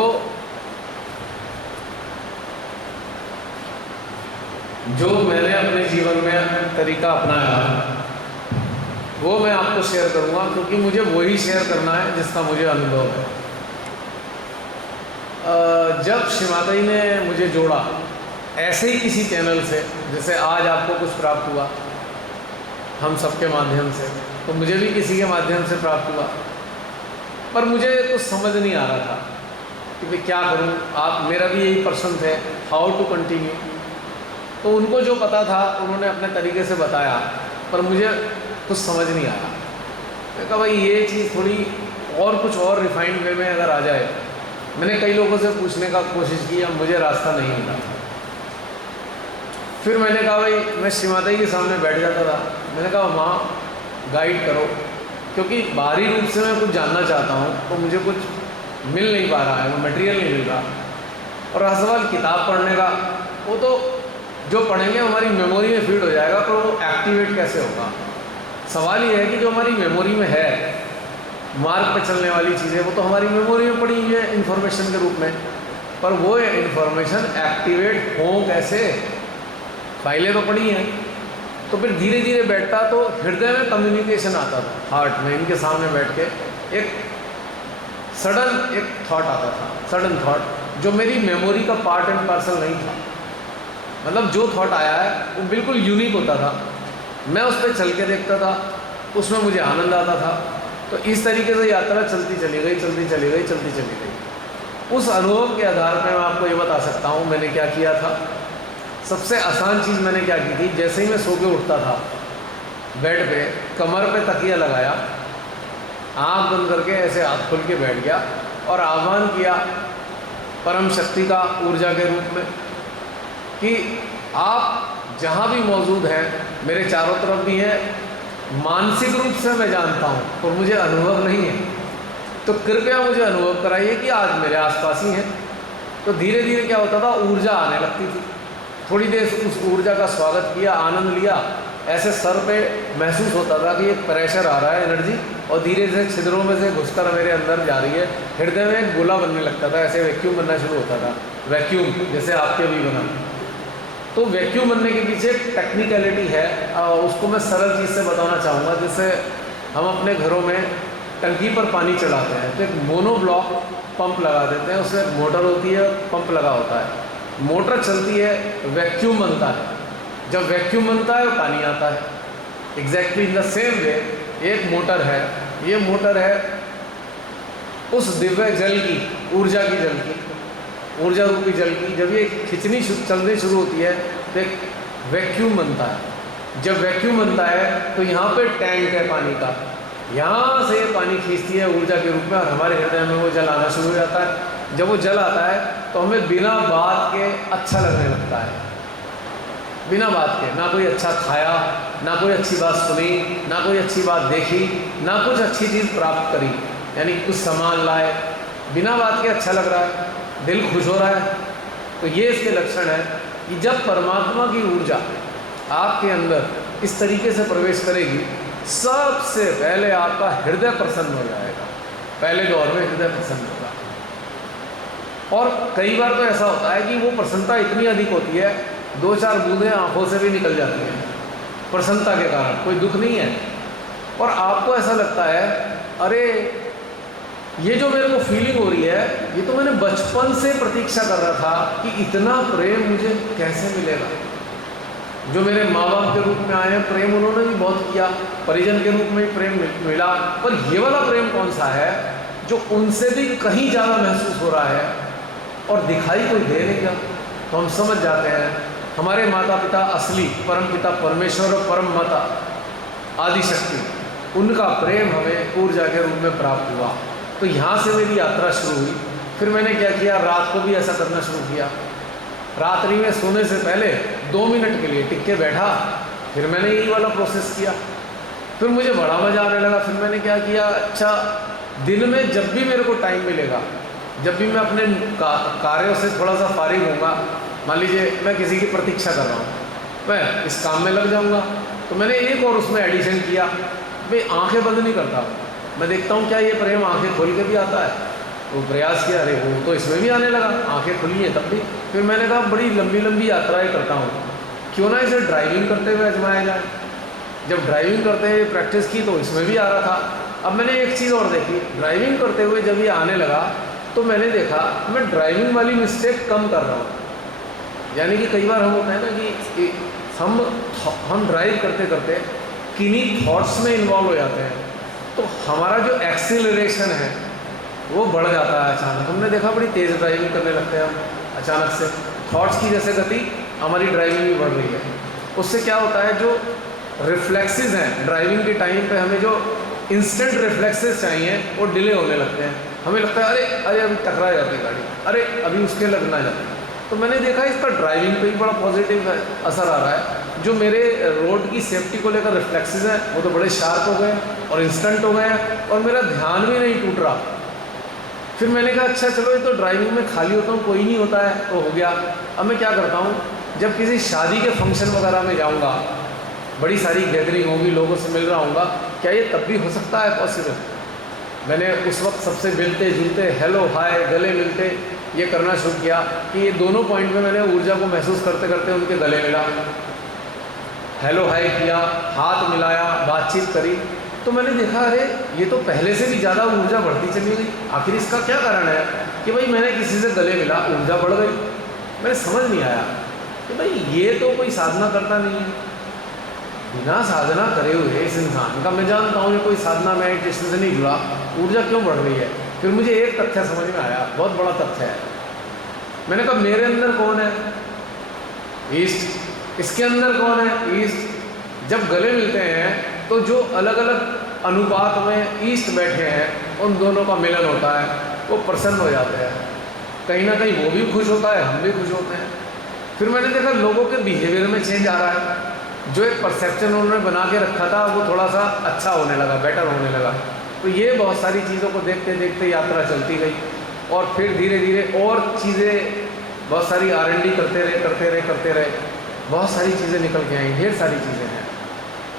मैंने अपने जीवन में तरीका अपनाया वो मैं आपको शेयर करूँगा, क्योंकि मुझे वही शेयर करना है जिसका मुझे अनुभव है। जब श्रीमाता जी ने मुझे जोड़ा ऐसे ही किसी चैनल से, जैसे आज आपको कुछ प्राप्त हुआ हम सबके माध्यम से, तो मुझे भी किसी के माध्यम से प्राप्त हुआ, पर मुझे कुछ समझ नहीं आ रहा था कि मैं क्या करूं। आप मेरा भी यही प्रश्न थे, हाउ टू कंटिन्यू। तो उनको जो पता था उन्होंने अपने तरीके से बताया, पर मुझे कुछ समझ नहीं आया। मैं कहा भाई ये चीज़ थोड़ी और कुछ और रिफाइंड वे में अगर आ जाए। मैंने कई लोगों से पूछने का कोशिश की, अब मुझे रास्ता नहीं मिला। फिर मैंने कहा भाई, मैं श्रीमाता जी के सामने बैठ जाता था, मैंने कहा माँ गाइड करो, क्योंकि बाहरी रूप से मैं कुछ जानना चाहता हूँ तो मुझे कुछ मिल नहीं पा रहा है, वो मटेरियल नहीं मिल रहा। और रहा सवाल किताब पढ़ने का, वो तो जो पढ़ेंगे हमारी मेमोरी में फीड हो जाएगा, पर वो एक्टिवेट कैसे होगा। सवाल ये है कि जो हमारी मेमोरी में है, मार्ग पे चलने वाली चीज़ें, वो तो हमारी मेमोरी में पड़ी हुई है इन्फॉर्मेशन के रूप में, पर वो इन्फॉर्मेशन एक्टिवेट हो कैसे, फाइलें तो पड़ी हैं। तो फिर धीरे धीरे बैठता तो हृदय में कम्युनिकेशन आता था, हार्ट में, इनके सामने बैठ के एक सडन एक थॉट आता था, सडन थॉट जो मेरी मेमोरी का पार्ट एंड पार्सल नहीं था। मतलब जो थॉट आया है वो बिल्कुल यूनिक होता था, मैं उस पर चल के देखता था, उसमें मुझे आनंद आता था। तो इस तरीके से यात्रा चलती चली गई, चलती चली गई, चलती चली गई। उस अनुभव के आधार पर मैं आपको ये बता सकता हूँ मैंने क्या किया था। सबसे आसान चीज़ मैंने क्या की थी, जैसे ही मैं सो के उठता था बेड पे, कमर पे तकिया लगाया, आँख बंद करके ऐसे हाथ खोल के बैठ गया और आह्वान किया परम शक्ति का ऊर्जा के रूप में कि आप जहाँ भी मौजूद हैं, मेरे चारों तरफ भी हैं, मानसिक रूप से मैं जानता हूँ और मुझे अनुभव नहीं है, तो कृपया मुझे अनुभव कराइए कि आज मेरे आसपास ही हैं। तो धीरे धीरे क्या होता था, ऊर्जा आने लगती थी। थोड़ी देर उस ऊर्जा का स्वागत किया, आनंद लिया, ऐसे सर पे महसूस होता था कि एक प्रेशर आ रहा है, एनर्जी, और धीरे धीरे छिद्रों में से घुसकर मेरे अंदर जा रही है। हृदय में एक गोला बनने लगता था, ऐसे वैक्यूम बनना शुरू होता था, वैक्यूम जैसे आपके भी बना। तो वैक्यूम बनने के पीछे एक टेक्निकलिटी है, उसको मैं सरल चीज़ से बताना चाहूँगा। जैसे हम अपने घरों में टंकी पर पानी चढ़ाते हैं तो एक मोनोब्लॉक पंप लगा देते हैं, उसमें एक मोटर होती है, पंप लगा होता है, मोटर चलती है, वैक्यूम बनता है। जब वैक्यूम बनता है पानी आता है। Exactly in the same way एक मोटर है, ये मोटर है उस दिव्य जल की, ऊर्जा की, जल की, ऊर्जा रूपी जल की। जब ये खिंचनी चलनी शुरू होती है तो एक वैक्यूम बनता है। जब वैक्यूम बनता है तो यहाँ पे टैंक है पानी का, यहाँ से ये पानी खींचती है ऊर्जा के रूप में और हमारे हृदय में वो जल आना शुरू हो जाता है। जब वो जल आता है तो हमें बिना बात के अच्छा लगने लगता है, बिना बात के। ना कोई अच्छा खाया, ना कोई अच्छी बात सुनी, ना कोई अच्छी बात देखी, ना कुछ अच्छी चीज़ प्राप्त करी, यानी कुछ सामान लाए, बिना बात के अच्छा लग रहा है, दिल खुश हो रहा है। तो ये इसके लक्षण है कि जब परमात्मा की ऊर्जा आपके अंदर इस तरीके से प्रवेश करेगी, सबसे पहले आपका हृदय प्रसन्न हो जाएगा। पहले दौर में हृदय प्रसन्न होगा और कई बार तो ऐसा होता है कि वो प्रसन्नता इतनी अधिक होती है, 2-4 बूंदें आंखों से भी निकल जाती हैं प्रसन्नता के कारण, कोई दुख नहीं है। और आपको ऐसा लगता है अरे ये जो मेरे को फीलिंग हो रही है, ये तो मैंने बचपन से प्रतीक्षा कर रहा था कि इतना प्रेम मुझे कैसे मिलेगा। जो मेरे माँ बाप के रूप में आए हैं, प्रेम उन्होंने भी बहुत किया, परिजन के रूप में भी प्रेम मिला, पर ये वाला प्रेम कौन सा है जो उनसे भी कहीं ज़्यादा महसूस हो रहा है और दिखाई कोई दे नहीं गया। तो हम समझ जाते हैं हमारे माता पिता असली परम पिता परमेश्वर और परम माता आदिशक्ति, उनका प्रेम हमें ऊर्जा के रूप में प्राप्त हुआ। तो यहाँ से मेरी यात्रा शुरू हुई। फिर मैंने क्या किया, रात को भी ऐसा करना शुरू किया। रात्रि में सोने से पहले 2 मिनट के लिए टिक के बैठा, फिर मैंने यही वाला प्रोसेस किया। फिर मुझे बड़ा मज़ा आने लगा। फिर मैंने क्या किया, अच्छा दिन में जब भी मेरे को टाइम मिलेगा, जब भी मैं अपने कार्यों से थोड़ा सा फारिग होऊंगा, मान लीजिए मैं किसी की प्रतीक्षा कर रहा हूँ, मैं इस काम में लग जाऊँगा। तो मैंने एक और उसमें एडिशन किया, भाई आंखें बंद नहीं करता, मैं देखता हूँ क्या ये प्रेम आंखें खोल के भी आता है। वो प्रयास किया, अरे वो तो इसमें भी आने लगा, आंखें खुली हैं तब भी। फिर मैंने कहा बड़ी लंबी लंबी यात्राएं करता हूँ, क्यों ना इसे ड्राइविंग करते हुए आजमाया जाए। जब ड्राइविंग करते हुए प्रैक्टिस की तो इसमें भी आ रहा था। अब मैंने एक चीज़ और देखी, ड्राइविंग करते हुए जब ये आने लगा तो मैंने देखा मैं ड्राइविंग वाली मिस्टेक कम कर रहा हूँ। यानी कि कई बार हम होता है ना कि हम ड्राइव करते करते किन्हीं थॉट्स में इन्वॉल्व हो जाते हैं, तो हमारा जो एक्सीलरेशन है वो बढ़ जाता है अचानक। हमने देखा बड़ी तेज़ ड्राइविंग करने लगते हैं हम अचानक से, थॉट्स की जैसे गति हमारी ड्राइविंग भी बढ़ रही है। उससे क्या होता है, जो रिफ्लेक्सेस हैं ड्राइविंग के टाइम पे, हमें जो इंस्टेंट रिफ्लेक्सेस चाहिए वो डिले होने लगते हैं। हमें लगता है अरे अरे अभी टकरा जाती गाड़ी, अरे अभी उसके लगना जाती। तो मैंने देखा इसका ड्राइविंग पे भी बड़ा पॉजिटिव असर आ रहा है। जो मेरे रोड की सेफ्टी को लेकर रिफ्लेक्सेस हैं वो तो बड़े शार्प हो गए और इंस्टेंट हो गए हैं, और मेरा ध्यान भी नहीं टूट रहा। फिर मैंने कहा अच्छा चलो, ये तो ड्राइविंग में खाली होता हूँ, कोई नहीं होता है तो हो गया। अब मैं क्या करता हूँ, जब किसी शादी के फंक्शन वगैरह में जाऊँगा, बड़ी सारी गैदरिंग होगी, लोगों से मिल रहा हूँगा, क्या ये तब भी हो सकता है पॉसिबल? मैंने उस वक्त सबसे मिलते जुलते हेलो हाय गले मिलते ये करना शुरू किया कि ये दोनों पॉइंट में मैंने ऊर्जा को महसूस करते करते उनके गले मिला, हेलो हाय किया, हाथ मिलाया, बातचीत करी। तो मैंने देखा अरे ये तो पहले से भी ज़्यादा ऊर्जा बढ़ती चली गई। आखिर इसका क्या कारण है कि भाई मैंने किसी से गले मिला, ऊर्जा बढ़ गई। मैंने समझ नहीं आया कि भाई ये तो कोई साधना करता नहीं है, बिना साधना करे हुए इस इंसान का, मैं जानता हूँ ये कोई साधना मेडिटेशन से नहीं जुड़ा, ऊर्जा क्यों बढ़ रही है। फिर मुझे एक तथ्य समझ में आया, बहुत बड़ा तथ्य है। मैंने कहा मेरे अंदर कौन है, ईस्ट, इसके अंदर कौन है, ईस्ट। जब गले मिलते हैं तो जो अलग अलग अनुपात में ईस्ट बैठे हैं उन दोनों का मिलन होता है, वो प्रसन्न हो जाते हैं, कहीं ना कहीं वो भी खुश होता है, हम भी खुश होते हैं। फिर मैंने देखा लोगों के बिहेवियर में चेंज आ रहा है, जो एक परसेप्शन उन्होंने बना के रखा था वो थोड़ा सा अच्छा होने लगा, बेटर होने लगा। तो ये बहुत सारी चीज़ों को देखते देखते यात्रा चलती गई, और फिर धीरे धीरे और चीज़ें बहुत सारी R&D करते रहे, बहुत सारी चीज़ें निकल के आई, ढेर सारी चीज़ें हैं।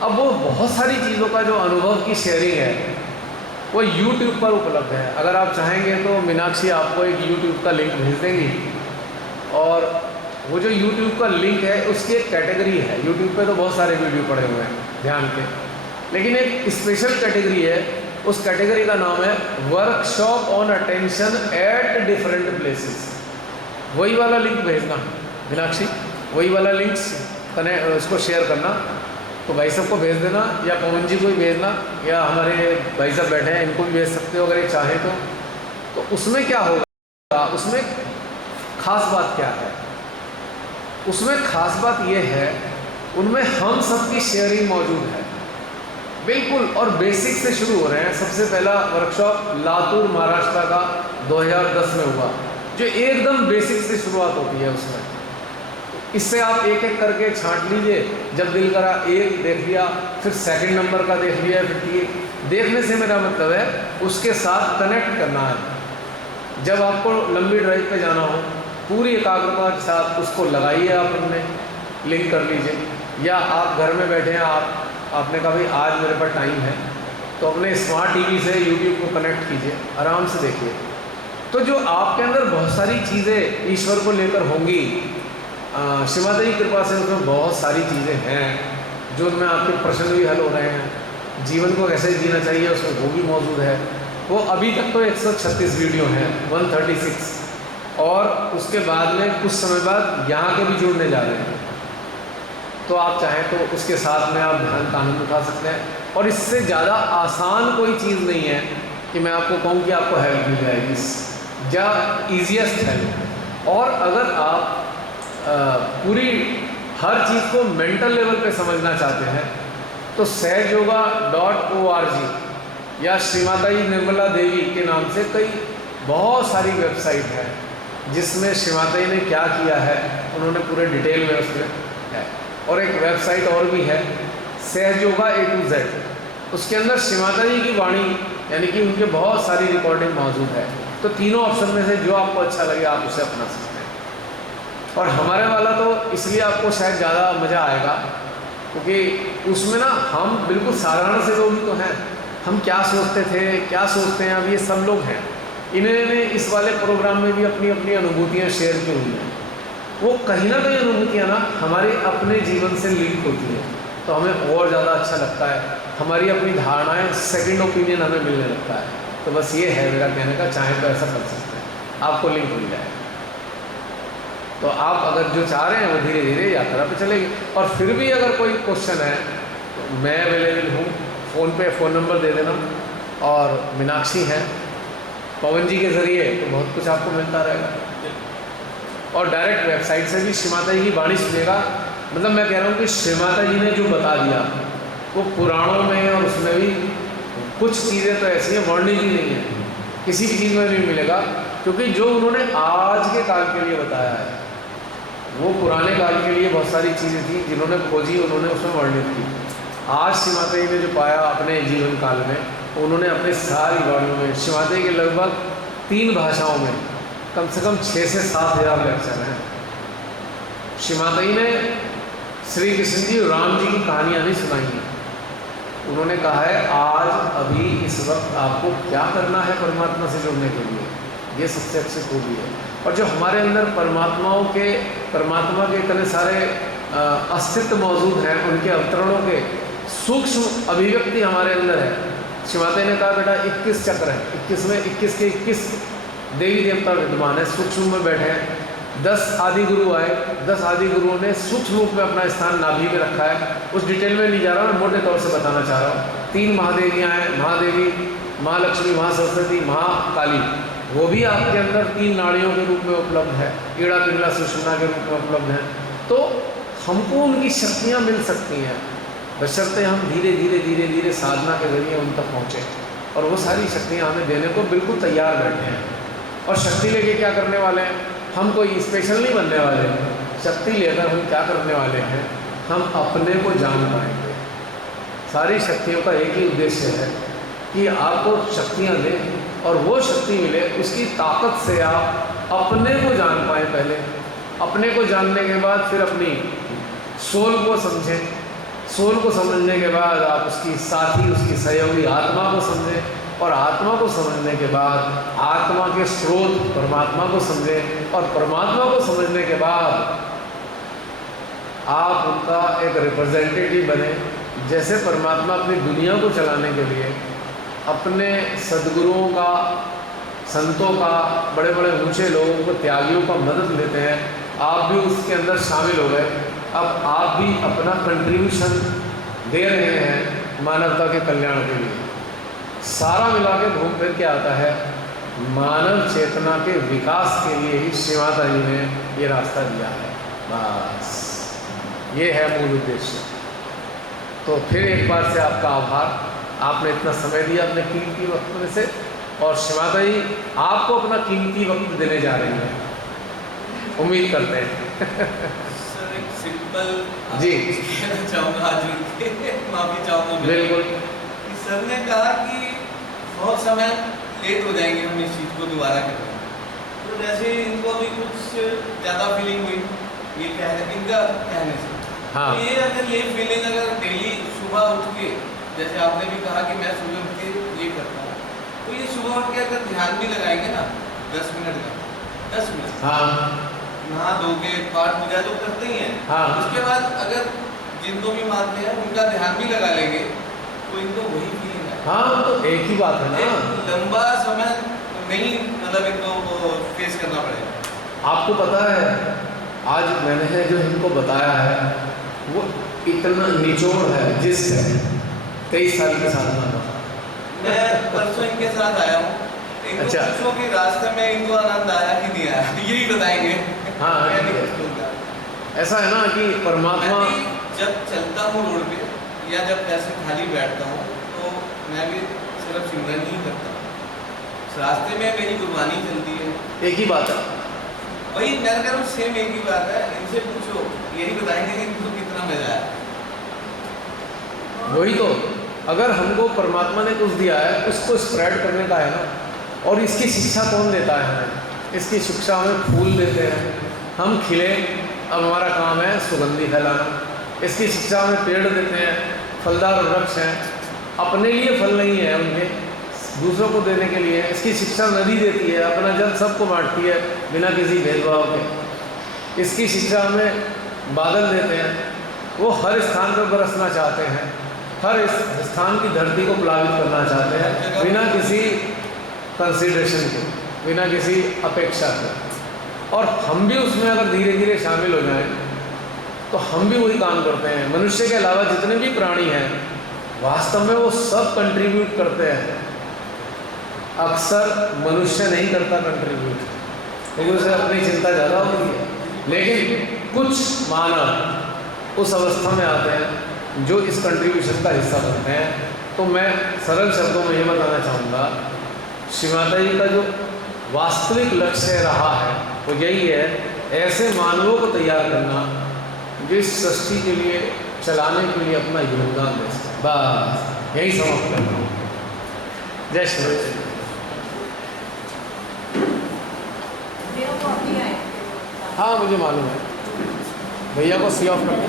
अब वो बहुत सारी चीज़ों का जो अनुभव की शेयरिंग है वो YouTube पर उपलब्ध है। अगर आप चाहेंगे तो मीनाक्षी आपको एक YouTube का लिंक भेज देंगी, और वो जो YouTube का लिंक है उसकी एक कैटेगरी है। YouTube पे तो बहुत सारे वीडियो पड़े हुए हैं ध्यान के, लेकिन एक स्पेशल कैटेगरी है, उस कैटेगरी का नाम है workshop on attention at different places. वही वाला लिंक भेजना मीनाक्षी, वही वाला लिंक उसको शेयर करना, तो भाई साहब को भेज देना, या पवन जी को भी भेजना, या हमारे भाई साहब बैठे हैं इनको भी भेज सकते हो अगर ये चाहें तो उसमें क्या होगा, उसमें खास बात क्या है, उसमें खास बात यह है उनमें हम सबकी शेयरिंग मौजूद है बिल्कुल, और बेसिक से शुरू हो रहे हैं। सबसे पहला वर्कशॉप लातूर महाराष्ट्र का 2010 में हुआ, जो एकदम बेसिक से शुरुआत होती है उसमें। इससे आप एक एक करके छांट लीजिए, जब दिल करा एक देख लिया, फिर सेकंड नंबर का देख लिया, फिर देखने से मेरा मतलब है उसके साथ कनेक्ट करना है। जब आपको लंबी ड्राइव पे जाना हो, पूरी एकाग्रता के साथ उसको लगाइए, आप अपने लिंक कर लीजिए, या आप घर में बैठे हैं, आपने कहा भाई आज मेरे पास टाइम है, तो अपने स्मार्ट टीवी से YouTube को कनेक्ट कीजिए, आराम से देखिए। तो जो आपके अंदर बहुत सारी चीज़ें ईश्वर को लेकर होंगी, श्री माता की कृपा से उसमें बहुत सारी चीज़ें हैं, जो उनमें आपके प्रश्न भी हल हो रहे हैं, जीवन को कैसे जीना चाहिए उसमें वो भी मौजूद है। वो अभी तक तो 136 वीडियो हैं, 136, और उसके बाद में कुछ समय बाद यहाँ के भी जुड़ने जा रहे हैं। तो आप चाहें तो उसके साथ में आप ध्यान का आनंद उठा सकते हैं। और इससे ज़्यादा आसान कोई चीज़ नहीं है कि मैं आपको कहूँ कि आपको हेल्प मिल जाएगी, या ईजीएस्ट हेल्प। और अगर आप पूरी हर चीज़ को मेंटल लेवल पे समझना चाहते हैं तो सहजयोगा.org या श्री माता जी निर्मला देवी के नाम से कई बहुत सारी वेबसाइट है, जिसमें श्री माता जी ने क्या किया है उन्होंने पूरे डिटेल में उसमें है। और एक वेबसाइट और भी है सहजयोगा A to Z, उसके अंदर श्री माता जी की वाणी यानी कि उनके बहुत सारी रिकॉर्डिंग मौजूद है। तो तीनों ऑप्शन में से जो आपको अच्छा लगे आप उसे अपना सकते हैं। और हमारे वाला तो इसलिए आपको शायद ज़्यादा मज़ा आएगा क्योंकि उसमें ना हम बिल्कुल साधारण से लोग ही तो हैं, हम क्या सोचते थे क्या सोचते हैं अब ये सब लोग हैं। इन्होंने इस वाले प्रोग्राम में भी अपनी अपनी अनुभूतियाँ शेयर की हुई हैं। वो कहीं ना कहीं अनुभूतियाँ ना हमारे अपने जीवन से लिंक होती है, तो हमें और ज़्यादा अच्छा लगता है, हमारी अपनी धारणाएं सेकंड ओपिनियन हमें मिलने लगता है। तो बस ये है मेरा कहने का, चाहे तो ऐसा कर सकते हैं, आपको लिंक मिल जाए। तो आप अगर जो चाह रहे हैं वो धीरे धीरे यात्रा पे चलेगी। और फिर भी अगर कोई क्वेश्चन है तो मैं अवेलेबल हूँ, फ़ोन पे फ़ोन नंबर दे देना। और मीनाक्षी हैं, पवन जी के ज़रिए तो बहुत कुछ आपको मिलता रहेगा। और डायरेक्ट वेबसाइट से भी श्री माता जी की वाणी सुनेगा। मतलब मैं कह रहा हूँ कि श्री माता जी ने जो बता दिया वो पुराणों में और उसमें भी कुछ चीज़ें तो ऐसी हैं वर्णित ही नहीं है, किसी भी चीज़ में नहीं मिलेगा, क्योंकि जो उन्होंने आज के काल के लिए बताया है वो पुराने काल के लिए बहुत सारी चीज़ें थी जिन्होंने खोजी, उन्होंने उसमें वर्णित की। आज श्री माता जी ने जो पाया अपने जीवन काल में, उन्होंने अपने सारी वाणियों में, श्री माता जी के लगभग 3 भाषाओं में कम से कम 6 से 7 हज़ार लेक्चर हैं। श्री माता जी ने श्री कृष्ण जी और राम जी की कहानियाँ भी सुनाई हैं। उन्होंने कहा है आज अभी इस वक्त आपको क्या करना है परमात्मा से जुड़ने के लिए, ये सबसे अच्छी खूबी है। और जो हमारे अंदर परमात्मा के इतने सारे अस्तित्व मौजूद हैं, उनके अवतरणों के सूक्ष्म अभिव्यक्ति हमारे अंदर है। श्री माता जी ने कहा बेटा 21 चक्र है, 21 में 21 के 21 देवी देवता विद्यमान है, सूक्ष्म में बैठे हैं। 10 आदि गुरु आए, 10 आदि गुरुओं ने सूक्ष्म रूप में अपना स्थान नाभि में रखा है। उस डिटेल में नहीं जा रहा, मैं मोटे तौर से बताना चाह रहा हूँ। 3 महादेवियाँ हैं, महादेवी, महालक्ष्मी, महासरस्वती, महाकाली, वो भी आपके अंदर 3 नाड़ियों के रूप में उपलब्ध है, ईड़ा पिंगला सुषुम्ना के रूप में उपलब्ध है। तो हमको उनकी शक्तियाँ मिल सकती हैं, बशर्ते हम धीरे धीरे धीरे धीरे साधना के जरिए उन तक पहुँचे। और वो सारी शक्तियाँ हमें देने को बिल्कुल तैयार बैठे हैं। और शक्ति लेके क्या करने वाले हैं, हम कोई स्पेशल नहीं बनने वाले। शक्ति लेकर हम क्या करने वाले हैं, हम अपने को जान पाएंगे। सारी शक्तियों का एक ही उद्देश्य है कि आपको शक्तियाँ दें और वो शक्ति मिले, उसकी ताकत से आप अपने को जान पाएँ। पहले अपने को जानने के बाद फिर अपनी सोल को समझें, सोल को समझने के बाद आप उसकी साथी, उसकी सहयोगी आत्मा को समझें, और आत्मा को समझने के बाद आत्मा के स्रोत परमात्मा को समझें, और परमात्मा को समझने के बाद आप उनका एक रिप्रेजेंटेटिव बने। जैसे परमात्मा अपनी दुनिया को चलाने के लिए अपने सद्गुरुओं का, संतों का, बड़े बड़े ऊंचे लोगों को, त्यागियों का मदद लेते हैं, आप भी उसके अंदर शामिल हो गए। अब आप भी अपना कंट्रीब्यूशन दे रहे हैं मानवता के कल्याण के लिए। सारा मिला के घूम फिर के आता है मानव चेतना के विकास के लिए ही श्री माता जी ने ये रास्ता दिया है। बस ये है मूल उद्देश्य। तो फिर एक बार से आपका आभार, आपने इतना समय दिया अपने कीमती वक्त में से, और श्री माता जी आपको अपना कीमती वक्त देने जा रही हैं, उम्मीद करते हैं। सर एक सिंपल जी कहना चाहूँगा, आज माफ़ी चाहूँगा बिल्कुल। सर ने कहा कि बहुत समय लेट हो जाएंगे हम इस चीज़ को दोबारा करेंगे, तो जैसे इनको अभी कुछ ज़्यादा फीलिंग हुई ये इनका कहने से। हाँ। तो ये अगर ये फीलिंग अगर डेली सुबह उठ के, जैसे आपने भी कहा कि मैं सुबह उठ के ये करता हूँ, तो ये सुबह उठ के अगर ध्यान भी लगाएंगे ना, 10 मिनट का, 10 मिनट हाँ नहा धो के पाठ पूजा तो करते ही हैं। हाँ। उसके बाद अगर जिनको भी मानते हैं उनका ध्यान भी लगा लेंगे तो इनको वही फीलिंग है। हाँ, तो एक ही बात है ना। एक लंबा समय नहीं मतलब इनको फेस करना पड़ेगा। आपको पता है आज मैंने जो इनको बताया है वो इतना निचोड़ है जिससे 23 साल के साधना का। मैं परसों इनके साथ आया हूँ, इनको अच्छा। पूछो कि रास्ते में इनको आनंद आया कि नहीं आया, यही बताएंगे। हाँ, मैं नहीं कुछ बोलूँगा। ऐसा है ना कि परमात्मा मैं भी जब चलता हूँ रोड पे या जब ऐसे खाली बैठता हूँ तो मैं भी सिर्फ सिमरन ही करता हूँ। रास्ते में मेरी गुरबानी चलती है। एक ही बात है। वही मैं कह रहा हूँ, सेम एक ही बात है। इनसे पूछो, यही बताएंगे कि इनको कितना मजा आया। वही तो, अगर हमको परमात्मा ने कुछ दिया है उसको स्प्रेड करने का है ना। और इसकी शिक्षा कौन देता है हमें? इसकी शिक्षा हमें फूल देते हैं, हम खिले, अब हमारा काम है सुगंधी फैलाना। इसकी शिक्षा हमें पेड़ देते हैं, फलदार वृक्ष हैं, अपने लिए फल नहीं है उनके, दूसरों को देने के लिए। इसकी शिक्षा नदी देती है, अपना जल सबको बांटती है बिना किसी भेदभाव के। इसकी शिक्षा हमें बादल देते हैं, वो हर स्थान पर बरसना चाहते हैं, हर इस स्थान की धरती को प्लावित करना चाहते हैं बिना किसी कंसिडरेशन के, बिना किसी अपेक्षा के। और हम भी उसमें अगर धीरे धीरे शामिल हो जाएं तो हम भी वही काम करते हैं। मनुष्य के अलावा जितने भी प्राणी हैं वास्तव में वो सब कंट्रीब्यूट करते हैं। अक्सर मनुष्य नहीं करता कंट्रीब्यूट, क्योंकि उसे अपनी चिंता ज़्यादा होती है। लेकिन कुछ मानव उस अवस्था में आते हैं जो इस कंट्रीब्यूशन का हिस्सा बनते हैं। तो मैं सरल शब्दों में ये बताना चाहूँगा, श्री माता जी का जो वास्तविक लक्ष्य रहा है वो यही है, ऐसे मानवों को तैयार करना जो इस सृष्टि के लिए चलाने के लिए अपना योगदान दे सके। बस यही समाप्त करना हूँ। जय श्री कृष्ण। मेरे को अभी आए। हाँ मुझे मालूम है, भैया को सी ऑफ कर दो।